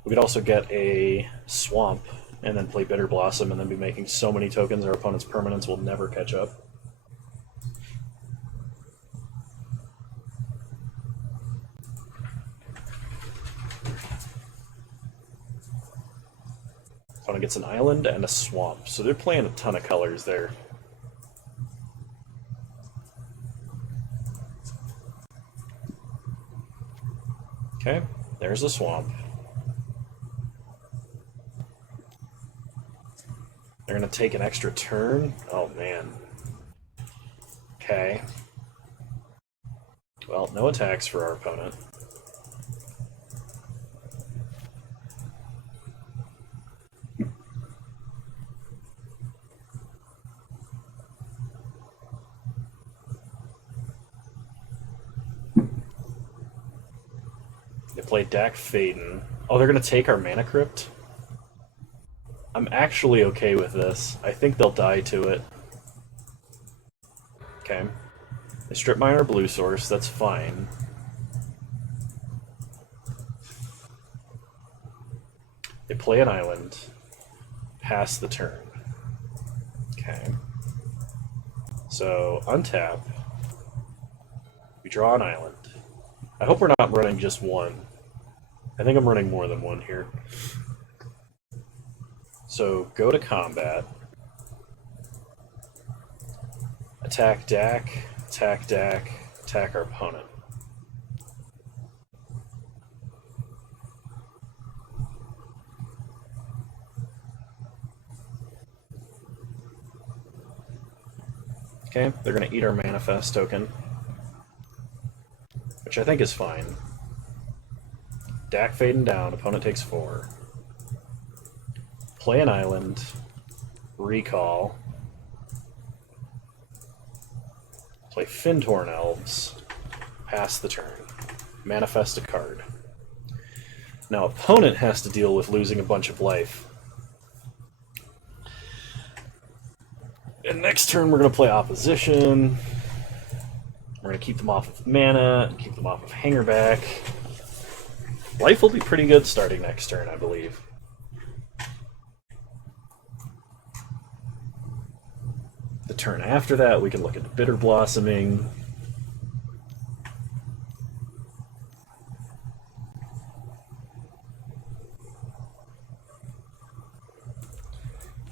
We could also get a Swamp, and then play Bitter Blossom, and then be making so many tokens our opponent's permanents will never catch up. Opponent gets an island and a swamp, so they're playing a ton of colors there. Okay, there's a swamp. They're going to take an extra turn? Oh man. Okay. Well, no attacks for our opponent. They play Dak Faden. Oh, they're going to take our Mana Crypt? I'm actually okay with this. I think they'll die to it. Okay. They strip mine our blue source, that's fine. They play an island. Pass the turn. Okay. So, untap. We draw an island. I hope we're not running just one. I think I'm running more than one here. So, go to combat. Attack Dak, attack Dak, attack our opponent. Okay, they're going to eat our Manifest token, which I think is fine. Dak fading down, opponent takes 4. Play an island, recall. Play Fintorn Elves, pass the turn. Manifest a card. Now opponent has to deal with losing a bunch of life. And next turn we're going to play Opposition. We're going to keep them off of mana, and keep them off of Hangerback. Life will be pretty good starting next turn, I believe. The turn after that, we can look at Bitter Blossoming.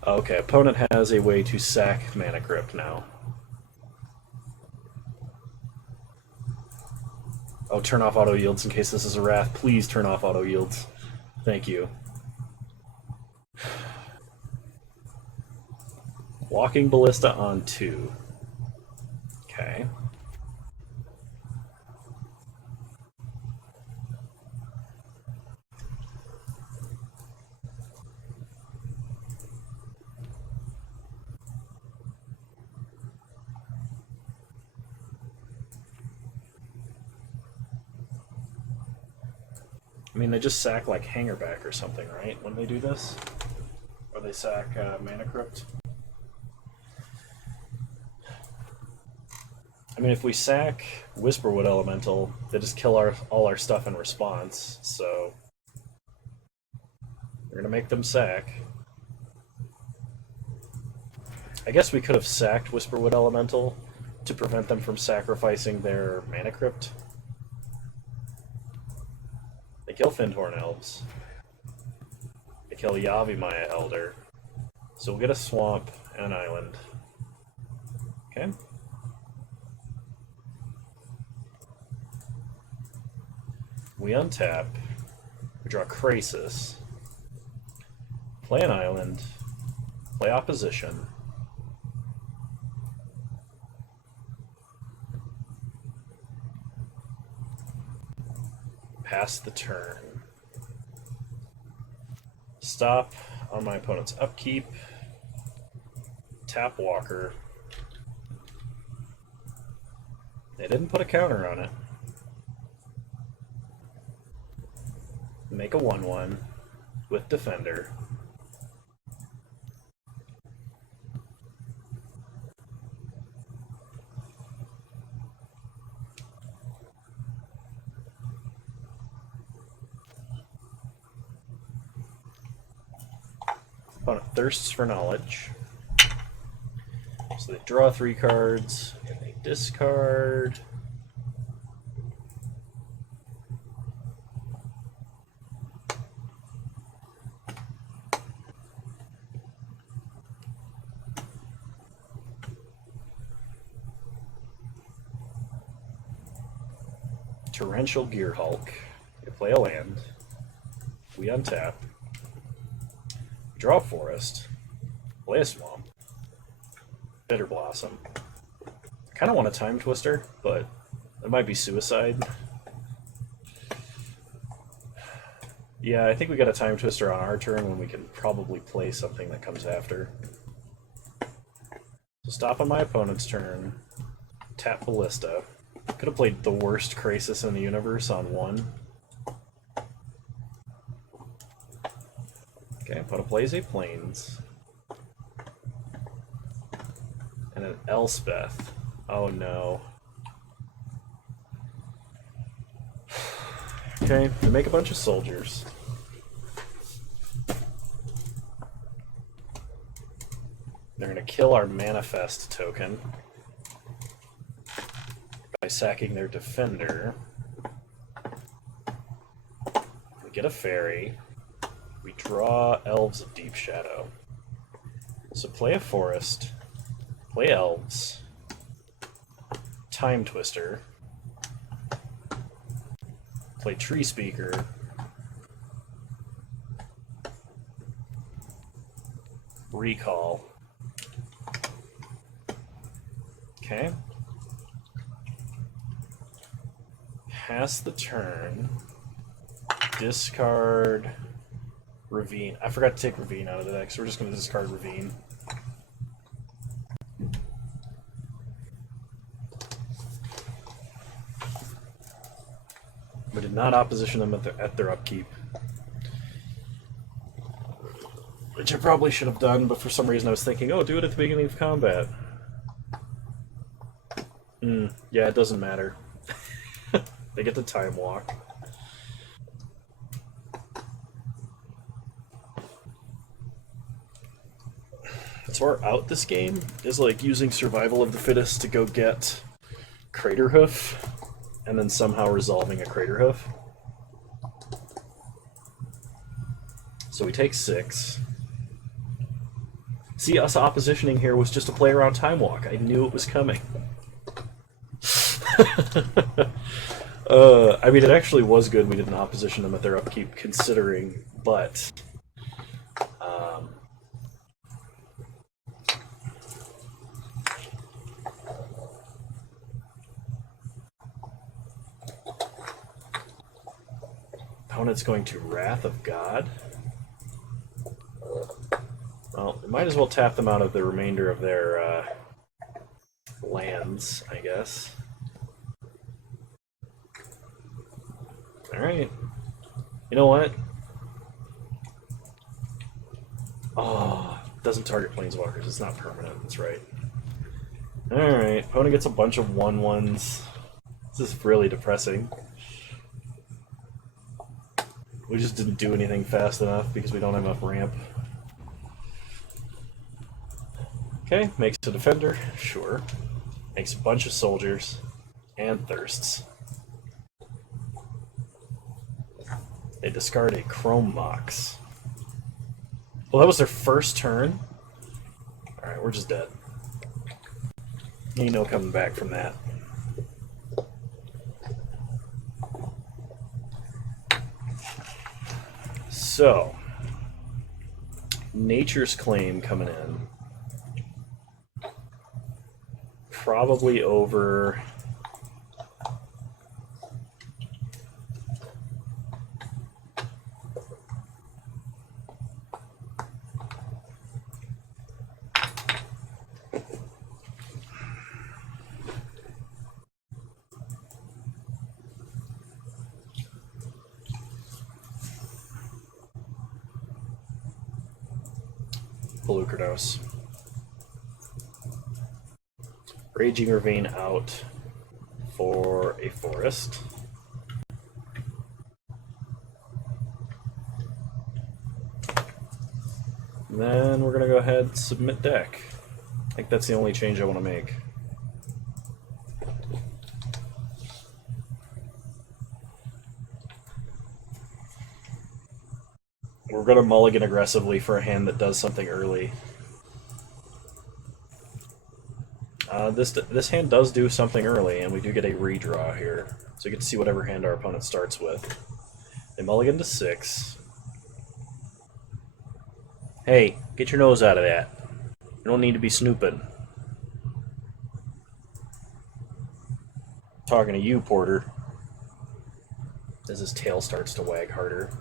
Okay, opponent has a way to sack Mana Crypt now. Oh, turn off auto yields in case this is a Wrath. Please turn off auto yields. Thank you. Walking Ballista on 2. Okay. I mean, they just sack like Hangerback or something, right? When they do this? Or they sack Mana Crypt? I mean, if we sack Whisperwood Elemental, they just kill all our stuff in response, so we're going to make them sack. I guess we could have sacked Whisperwood Elemental to prevent them from sacrificing their Mana Crypt. They kill Fintorn Elves. They kill Yavimaya Elder. So we'll get a swamp and an island. Okay. We untap. We draw Krasis. Play an island. Play Opposition. Pass the turn. Stop on my opponent's upkeep. Tap Walker. They didn't put a counter on it. Make a 1/1 with Defender. Opponent thirsts for knowledge. So they draw 3 cards, and they discard. Torrential Gearhulk. You play a land. We untap. Draw a forest. Play a swamp. Bitter Blossom. I kind of want a Time Twister, but it might be suicide. Yeah, I think we got a Time Twister on our turn when we can probably play something that comes after. So stop on my opponent's turn. Tap Ballista. Could have played the worst Krasis in the universe on 1. Okay, opponent plays a Plains. And an Elspeth. Oh no. Okay, they make a bunch of soldiers. They're going to kill our Manifest token by sacking their Defender. We get a Fairy. We draw Elves of Deep Shadow. So play a Forest. Play Elves. Time Twister. Play Tree Speaker. Recall. Okay. Pass the turn. Discard Ravine. I forgot to take Ravine out of the deck, so we're just going to discard Ravine. We did not opposition them at their upkeep. Which I probably should have done, but for some reason I was thinking, oh, do it at the beginning of combat. Yeah, it doesn't matter. They get the time walk. So our out this game is like using survival of the fittest to go get Craterhoof, and then somehow resolving a Craterhoof. So we take 6. See, us oppositioning here was just to play around Time Walk. I knew it was coming. I mean, it actually was good we didn't opposition them at their upkeep, considering, but... opponent's going to Wrath of God. Well, we might as well tap them out of the remainder of their lands, I guess. Alright. You know what? Oh, it doesn't target planeswalkers. It's not permanent. That's right. Alright. Opponent gets a bunch of 1/1s. This is really depressing. We just didn't do anything fast enough because we don't have enough ramp. Okay, makes a defender, sure. Makes a bunch of soldiers, and thirsts. They discard a Chrome Mox. Well, that was their first turn? Alright, we're just dead. Ain't no coming back from that. So, Nature's Claim coming in. Probably over... Pelucrados. Raging Ravine out for a forest. And then we're going to go ahead and submit deck. I think that's the only change I want to make. We're going to mulligan aggressively for a hand that does something early. This hand does do something early, and we do get a redraw here. So you get to see whatever hand our opponent starts with. They mulligan to 6. Hey, get your nose out of that. You don't need to be snooping. Talking to you, Porter. As his tail starts to wag harder.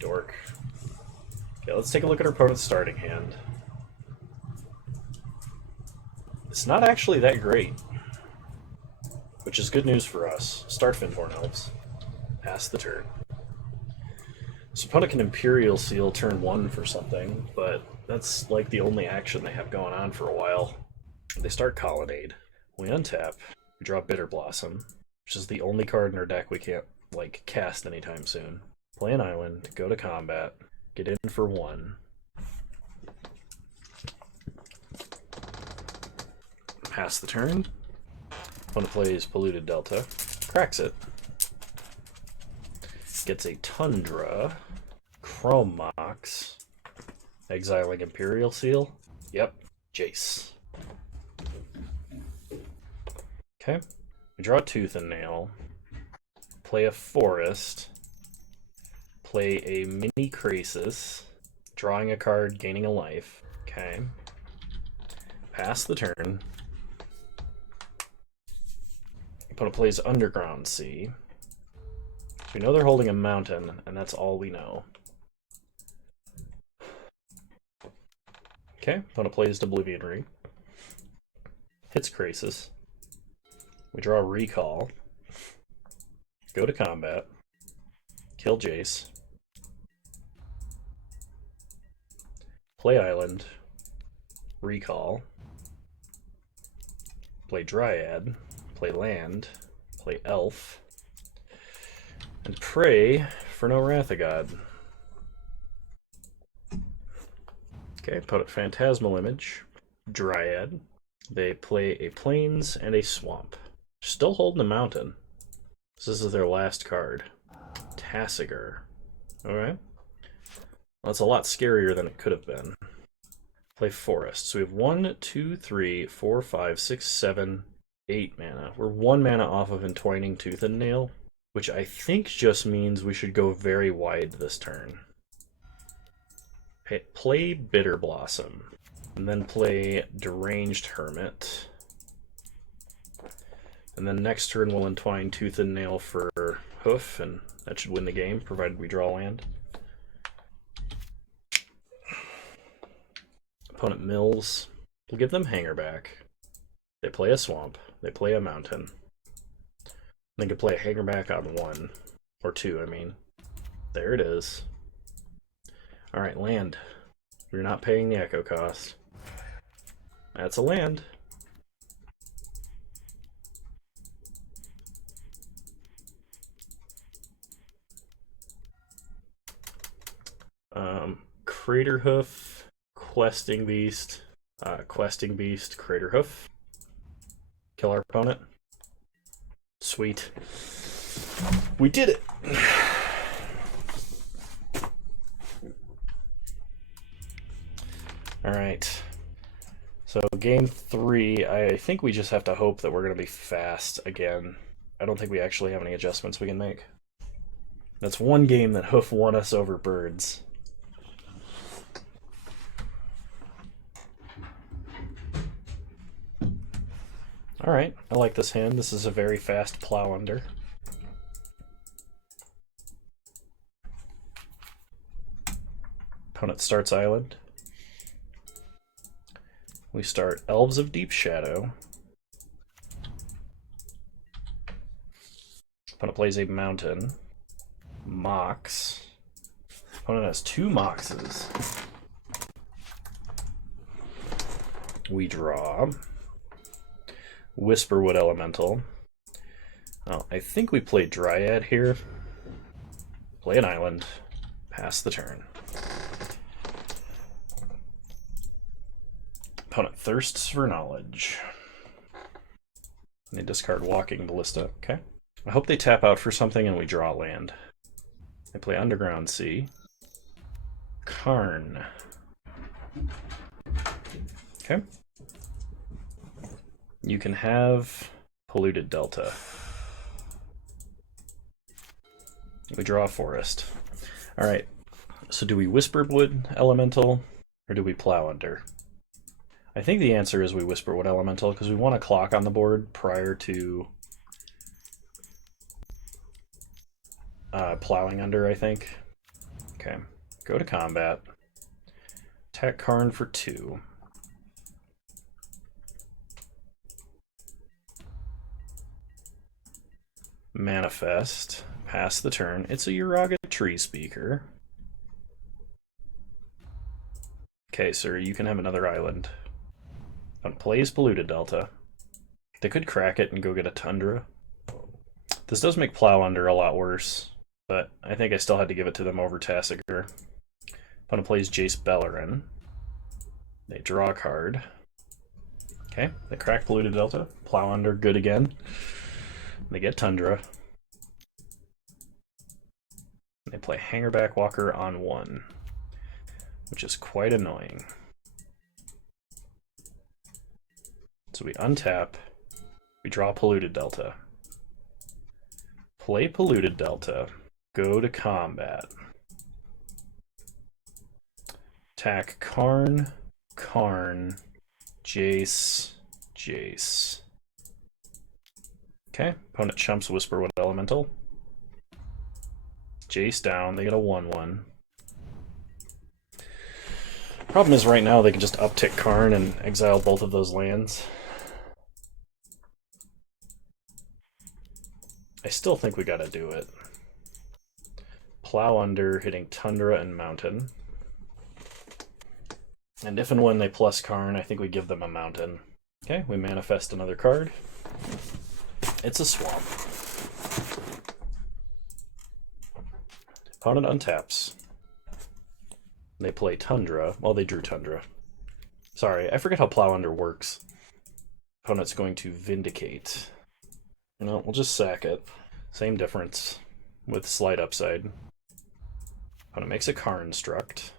Dork. Okay, let's take a look at our opponent's starting hand. It's not actually that great, which is good news for us. Start Finthorn Elves. Pass the turn. So opponent can Imperial Seal turn 1 for something, but that's like the only action they have going on for a while. They start Colonnade. We untap. We draw Bitter Blossom, which is the only card in our deck we can't like cast anytime soon. Play an island, go to combat, get in for 1. Pass the turn. Opponent plays Polluted Delta, cracks it. Gets a Tundra, Chrome Mox, exiling Imperial Seal. Yep, Jace. Okay, we draw a Tooth and Nail, play a Forest, play a Mini Crisis, drawing a card, gaining a life. Okay, pass the turn. Opponent plays Underground Sea. So we know they're holding a mountain, and that's all we know. Okay, opponent plays Oblivion Ring. Hits Krasis. We draw a Recall. Go to combat. Kill Jace. Play Island. Recall. Play Dryad. Play Land. Play Elf. And pray for no Wrath of God. Okay, opponent Phantasmal Image. Dryad. They play a Plains and a Swamp. Still holding a mountain. This is their last card. Tassiger. Alright. Well, that's a lot scarier than it could have been. Play Forest. So we have 1, 2, 3, 4, 5, 6, 7, 8 mana. We're 1 mana off of Entwining Tooth and Nail, which I think just means we should go very wide this turn. Play Bitter Blossom. And then play Deranged Hermit. And then next turn we'll Entwine Tooth and Nail for Hoof, and that should win the game, provided we draw land. Opponent mills. We'll give them Hanger back. They play a Swamp. They play a Mountain. They can play a Hanger back on 1. Or 2, I mean. There it is. Alright, land. You're not paying the Echo cost. That's a land. Craterhoof, Questing Beast, Craterhoof. Kill our opponent. Sweet. We did it! Alright. So game 3, I think we just have to hope that we're going to be fast again. I don't think we actually have any adjustments we can make. That's one game that Hoof won us over birds. Alright, I like this hand. This is a very fast plow under. Opponent starts Island. We start Elves of Deep Shadow. Opponent plays a Mountain. Mox. Opponent has 2 Moxes. We draw. Whisperwood Elemental. Oh, I think we play Dryad here. Play an Island. Pass the turn. Opponent thirsts for knowledge. They discard Walking Ballista. Okay. I hope they tap out for something and we draw land. They play Underground Sea. Karn. Okay. You can have Polluted Delta. We draw a forest. Alright, so do we Whisperwood Elemental, or do we Plow Under? I think the answer is we Whisperwood Elemental, because we want a clock on the board prior to plowing under, I think. Okay, go to combat. Attack Karn for 2. Manifest. Pass the turn. It's a Uraga Tree Speaker. Okay, sir, you can have another island. Plays Polluted Delta. They could crack it and go get a Tundra. This does make Plow Under a lot worse, but I think I still had to give it to them over Tassiger. Opponent plays Jace Beleren. They draw a card. Okay, they crack Polluted Delta. Plow Under, good again. They get Tundra. They play Hangerback Walker on 1, which is quite annoying. So we untap, we draw Polluted Delta. Play Polluted Delta, go to combat. Attack Karn, Karn, Jace, Jace. Okay, opponent chumps Whisperwood Elemental. Jace down, they get a 1/1. Problem is right now they can just uptick Karn and exile both of those lands. I still think we gotta do it. Plow under, hitting Tundra and Mountain. And if and when they plus Karn, I think we give them a Mountain. Okay, we manifest another card. It's a swamp. Opponent untaps. They play Tundra. Well, they drew Tundra. Sorry, I forget how Plow Under works. Opponent's going to Vindicate. No, we'll just sack it. Same difference with slight upside. Opponent makes a Karn Struct.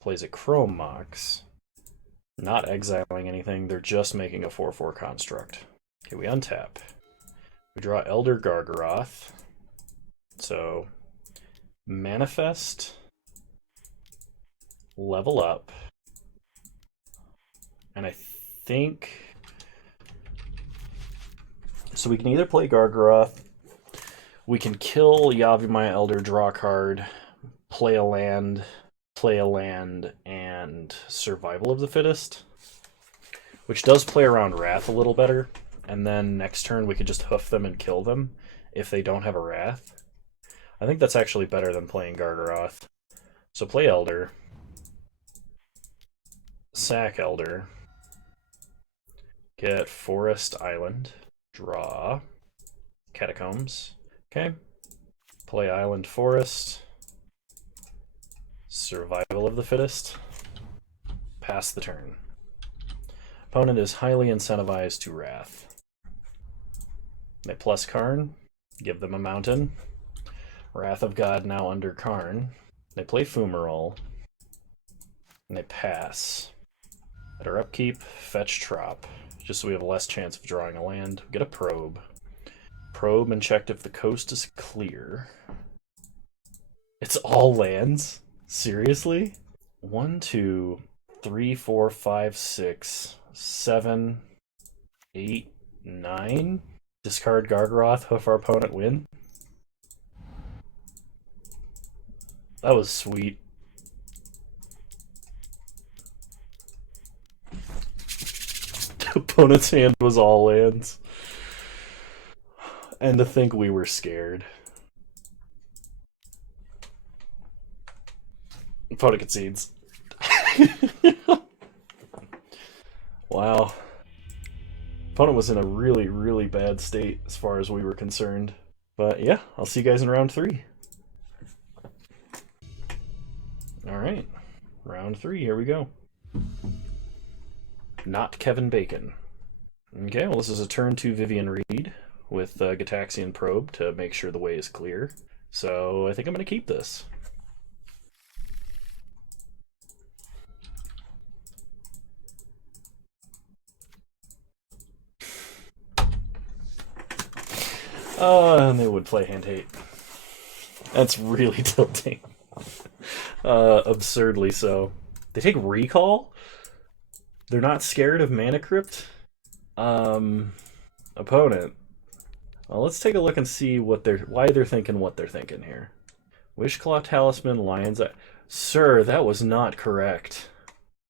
Plays a Chrome Mox. Not exiling anything, they're just making a 4/4 construct. Okay, we untap. We draw Elder Gargaroth. So, manifest, level up, and I think... So we can either play Gargaroth, we can kill Yavimaya Elder, draw a card, play a land, and Survival of the Fittest, which does play around Wrath a little better, and then next turn we could just hoof them and kill them if they don't have a Wrath. I think that's actually better than playing Gargaroth. So play Elder, sack Elder, get Forest Island, draw Catacombs, okay, play Island Forest, Survival of the Fittest, pass the turn. Opponent is highly incentivized to Wrath. They plus Karn, give them a Mountain. Wrath of God now under Karn. They play Fumarole, and they pass. At our upkeep, fetch Trop, just so we have less chance of drawing a land. Get a Probe. Probe and checked if the coast is clear. It's all lands? Seriously? 1, 2, 3, 4, 5, 6, 7, 8, 9. Discard Gargaroth, hoof our opponent, win. That was sweet. Opponent's hand was all lands. And to think we were scared. Opponent concedes. Wow. Opponent was in a really, really bad state as far as we were concerned. But yeah, I'll see you guys in round 3. Alright, round 3, here we go. Not Kevin Bacon. Okay, well this is a turn 2 Vivian Reed with Gitaxian Probe to make sure the way is clear. So I think I'm going to keep this. And they would play Hand Hate. That's really tilting. Absurdly so. They take Recall? They're not scared of Mana Crypt? Opponent. Well, let's take a look and see why they're thinking what they're thinking here. Wishclaw Talisman, Lion's Eye. Sir, that was not correct.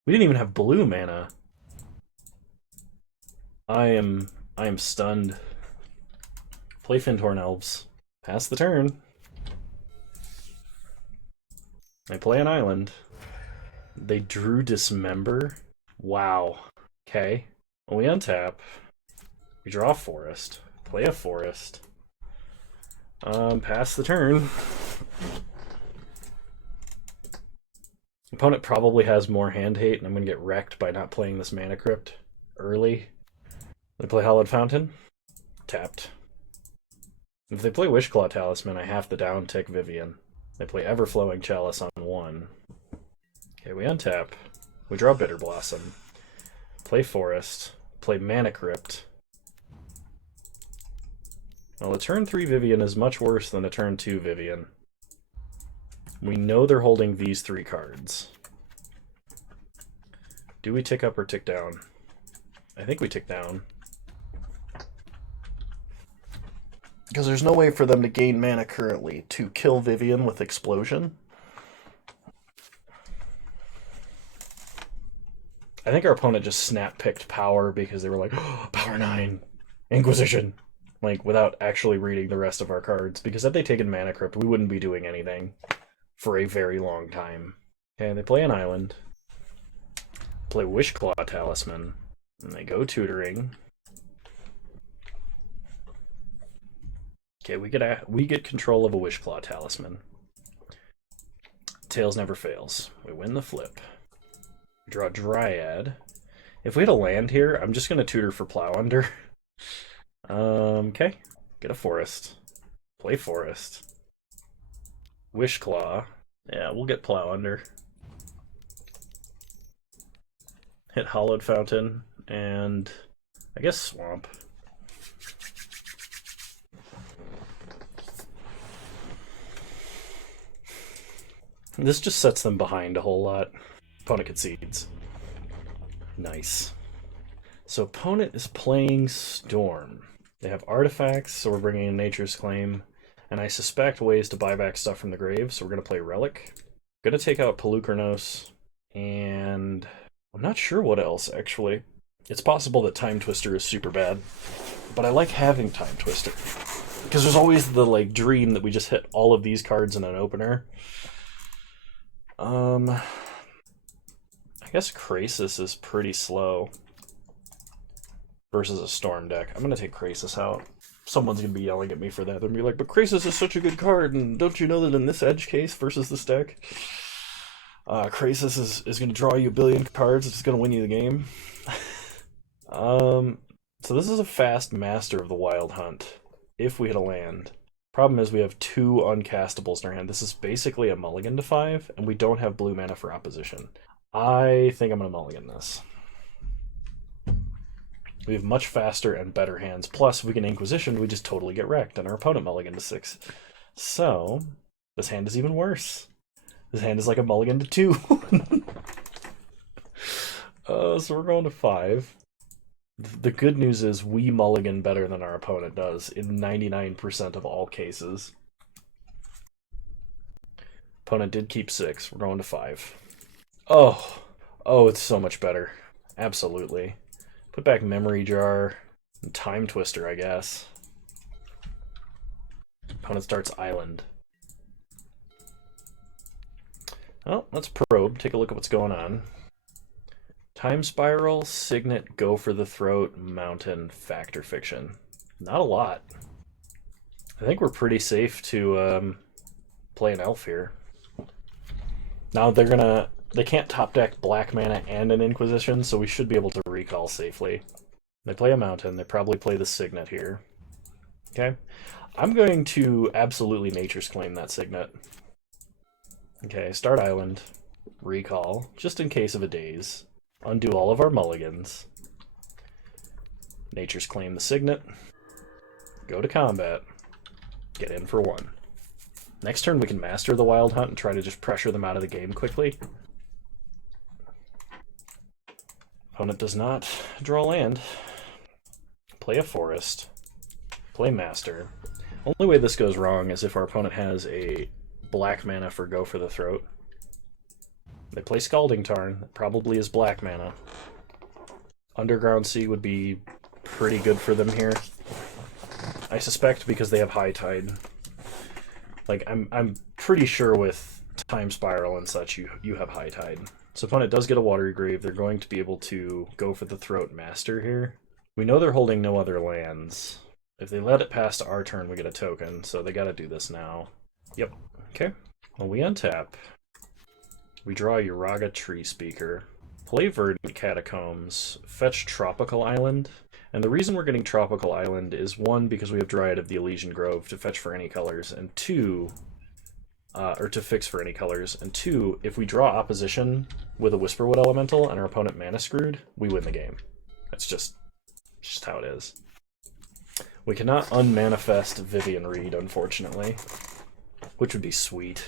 We didn't even have blue mana. I am stunned. Play Fintorn Elves. Pass the turn. I play an island. They drew Dismember. Wow. Okay. We untap. We draw a forest. Play a forest. Pass the turn. Opponent probably has more Hand Hate, and I'm going to get wrecked by not playing this Mana Crypt early. They play Hallowed Fountain. Tapped. If they play Wishclaw Talisman, I have to down-tick Vivian. They play Everflowing Chalice on 1. Okay, we untap. We draw Bitter Blossom. Play Forest. Play Mana Crypt. Well, a turn 3 Vivian is much worse than a turn 2 Vivian. We know they're holding these 3 cards. Do we tick up or tick down? I think we tick down. Because there's no way for them to gain mana currently to kill Vivian with Explosion. I think our opponent just snap-picked Power because they were like, oh, Power 9, Inquisition, like, without actually reading the rest of our cards. Because had they taken Mana Crypt, we wouldn't be doing anything for a very long time. Okay, they play an island. Play Wishclaw Talisman. And they go Tutoring. Okay, we get control of a Wishclaw Talisman. Tails never fails. We win the flip. Draw Dryad. If we had a land here, I'm just going to tutor for Plow Under. Okay. Get a Forest. Play Forest. Wishclaw. Yeah, we'll get Plow Under. Hit Hollowed Fountain, and I guess Swamp. This just sets them behind a whole lot. Opponent concedes. Nice. So opponent is playing Storm. They have artifacts, so we're bringing in Nature's Claim. And I suspect ways to buy back stuff from the grave, so we're going to play Relic. Going to take out Pelucranos. And I'm not sure what else, actually. It's possible that Time Twister is super bad. But I like having Time Twister. Because there's always the like dream that we just hit all of these cards in an opener. I guess Krasis is pretty slow versus a Storm deck. I'm going to take Krasis out. Someone's going to be yelling at me for that. They'll be like, but Krasis is such a good card, and don't you know that in this edge case versus this deck, Krasis is going to draw you a billion cards. It's going to win you the game. So this is a fast Master of the Wild Hunt, if we hit a land. Problem is we have 2 uncastables in our hand. This is basically a mulligan to 5, and we don't have blue mana for opposition. I think I'm going to mulligan this. We have much faster and better hands. Plus, if we can Inquisition, we just totally get wrecked, and our opponent mulligan to 6. So, this hand is even worse. This hand is like a mulligan to 2. So we're going to 5. The good news is we mulligan better than our opponent does in 99% of all cases. Opponent did keep 6. We're going to 5. Oh, it's so much better. Absolutely. Put back Memory Jar and Time Twister, I guess. Opponent starts Island. Well, let's probe, take a look at what's going on. Time Spiral, Signet, Go for the Throat, Mountain, Factor Fiction. Not a lot. I think we're pretty safe to play an elf here. Now they can't top deck black mana and an Inquisition, so we should be able to recall safely. They play a Mountain, they probably play the Signet here. Okay. I'm going to absolutely Nature's Claim that Signet. Okay, start Island, recall, just in case of a daze. Undo all of our mulligans. Nature's Claim the Signet. Go to combat. Get in for 1. Next turn we can Master the Wild Hunt and try to just pressure them out of the game quickly. Opponent does not draw land. Play a Forest. Play Master. Only way this goes wrong is if our opponent has a black mana for Go for the Throat. They play Scalding Tarn, that probably is black mana. Underground Sea would be pretty good for them here. I suspect because they have High Tide. Like, I'm pretty sure with Time Spiral and such, you have High Tide. So opponent does get a Watery Grave. They're going to be able to Go for the Throat Master here. We know they're holding no other lands. If they let it past our turn, we get a token, so they gotta do this now. Yep. Okay. Well, we untap. We draw Uraga Tree Speaker, play Verdant Catacombs, fetch Tropical Island, and the reason we're getting Tropical Island is 1, because we have Dryad of the Elysian Grove to fetch for any colors, and 2, or to fix for any colors, and 2, if we draw opposition with a Whisperwood Elemental and our opponent mana screwed, we win the game. That's just how it is. We cannot unmanifest Vivian Reed, unfortunately, which would be sweet.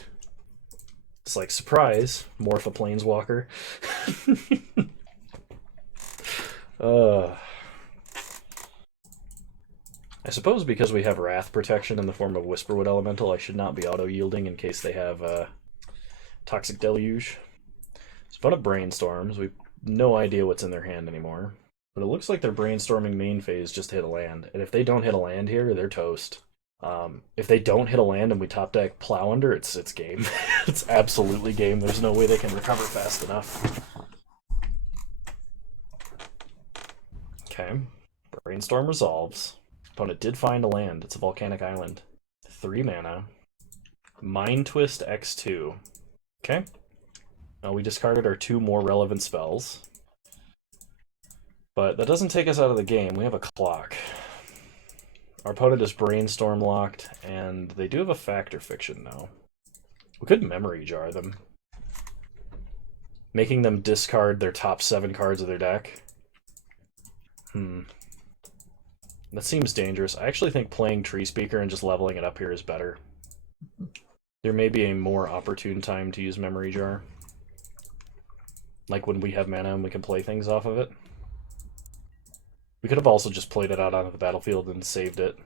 It's like, surprise, morph a Planeswalker. I suppose because we have Wrath protection in the form of Whisperwood Elemental, I should not be auto-yielding in case they have Toxic Deluge. So put up Brainstorms. We've no idea what's in their hand anymore. But it looks like their Brainstorming main phase just hit a land. And if they don't hit a land here, they're toast. If they don't hit a land and we top deck Plow Under, it's game. It's absolutely game. There's no way they can recover fast enough. Okay. Brainstorm resolves. Opponent did find a land. It's a volcanic island. 3 mana. Mind Twist X2. Okay. Now we discarded our 2 more relevant spells. But that doesn't take us out of the game. We have a clock. Our opponent is Brainstorm locked, and they do have a Factor Fiction now. We could Memory Jar them, making them discard their top 7 cards of their deck. That seems dangerous. I actually think playing Tree Speaker and just leveling it up here is better. There may be a more opportune time to use Memory Jar. Like when we have mana and we can play things off of it. We could have also just played it out onto the battlefield and saved it.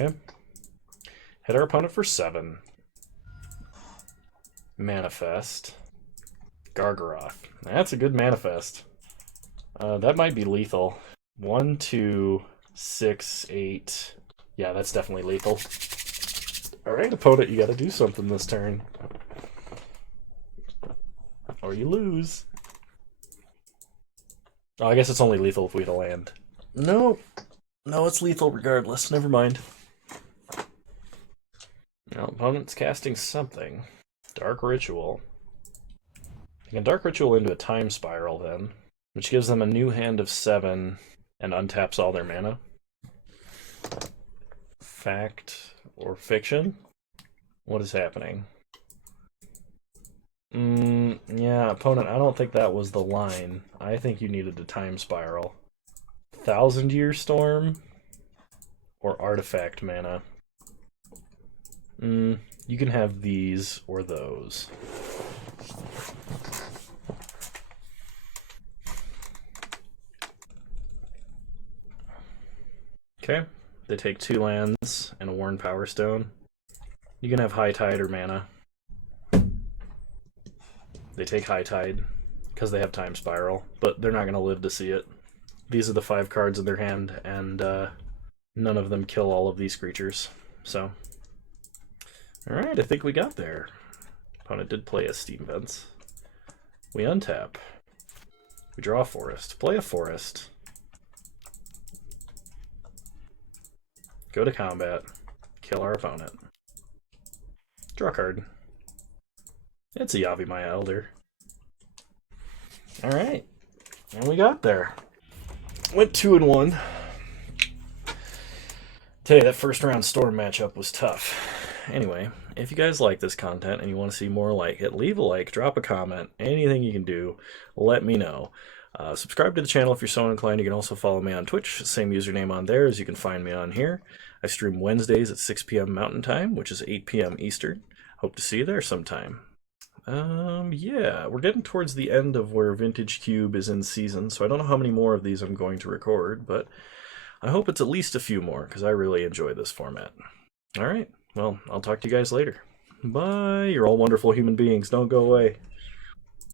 Okay. Hit our opponent for 7. Manifest. Gargaroth. That's a good manifest. That might be lethal. 1, 2, 6, 8. Yeah, that's definitely lethal. Alright, opponent, you gotta do something this turn. Or you lose. Oh, I guess it's only lethal if we hit a land. No. No, it's lethal regardless. Never mind. Now, opponent's casting something. Dark Ritual. You can Dark Ritual into a Time Spiral then, which gives them a new hand of 7 and untaps all their mana. Fact or fiction? What is happening? Yeah, opponent, I don't think that was the line. I think you needed a Time Spiral. 1000-Year Storm? Or Artifact mana? You can have these or those. Okay, they take 2 lands and a Worn Power Stone. You can have High Tide or mana. They take High Tide because they have Time Spiral, but they're not going to live to see it. These are the 5 cards in their hand, and none of them kill all of these creatures. So, alright, I think we got there. Opponent did play a Steam Vents. We untap. We draw a forest. Play a forest. Go to combat. Kill our opponent. Draw a card. It's a Yavimaya Elder. Alright. And we got there. Went 2-1. Tell you, that first round Storm matchup was tough. Anyway, if you guys like this content and you want to see more like it, leave a like, drop a comment, anything you can do, let me know. Subscribe to the channel if you're so inclined. You can also follow me on Twitch, same username on there as you can find me on here. I stream Wednesdays at 6 p.m. Mountain Time, which is 8 p.m. Eastern. Hope to see you there sometime. Yeah, we're getting towards the end of where Vintage Cube is in season, so I don't know how many more of these I'm going to record, but I hope it's at least a few more, because I really enjoy this format. Alright, well, I'll talk to you guys later. Bye, you're all wonderful human beings, don't go away.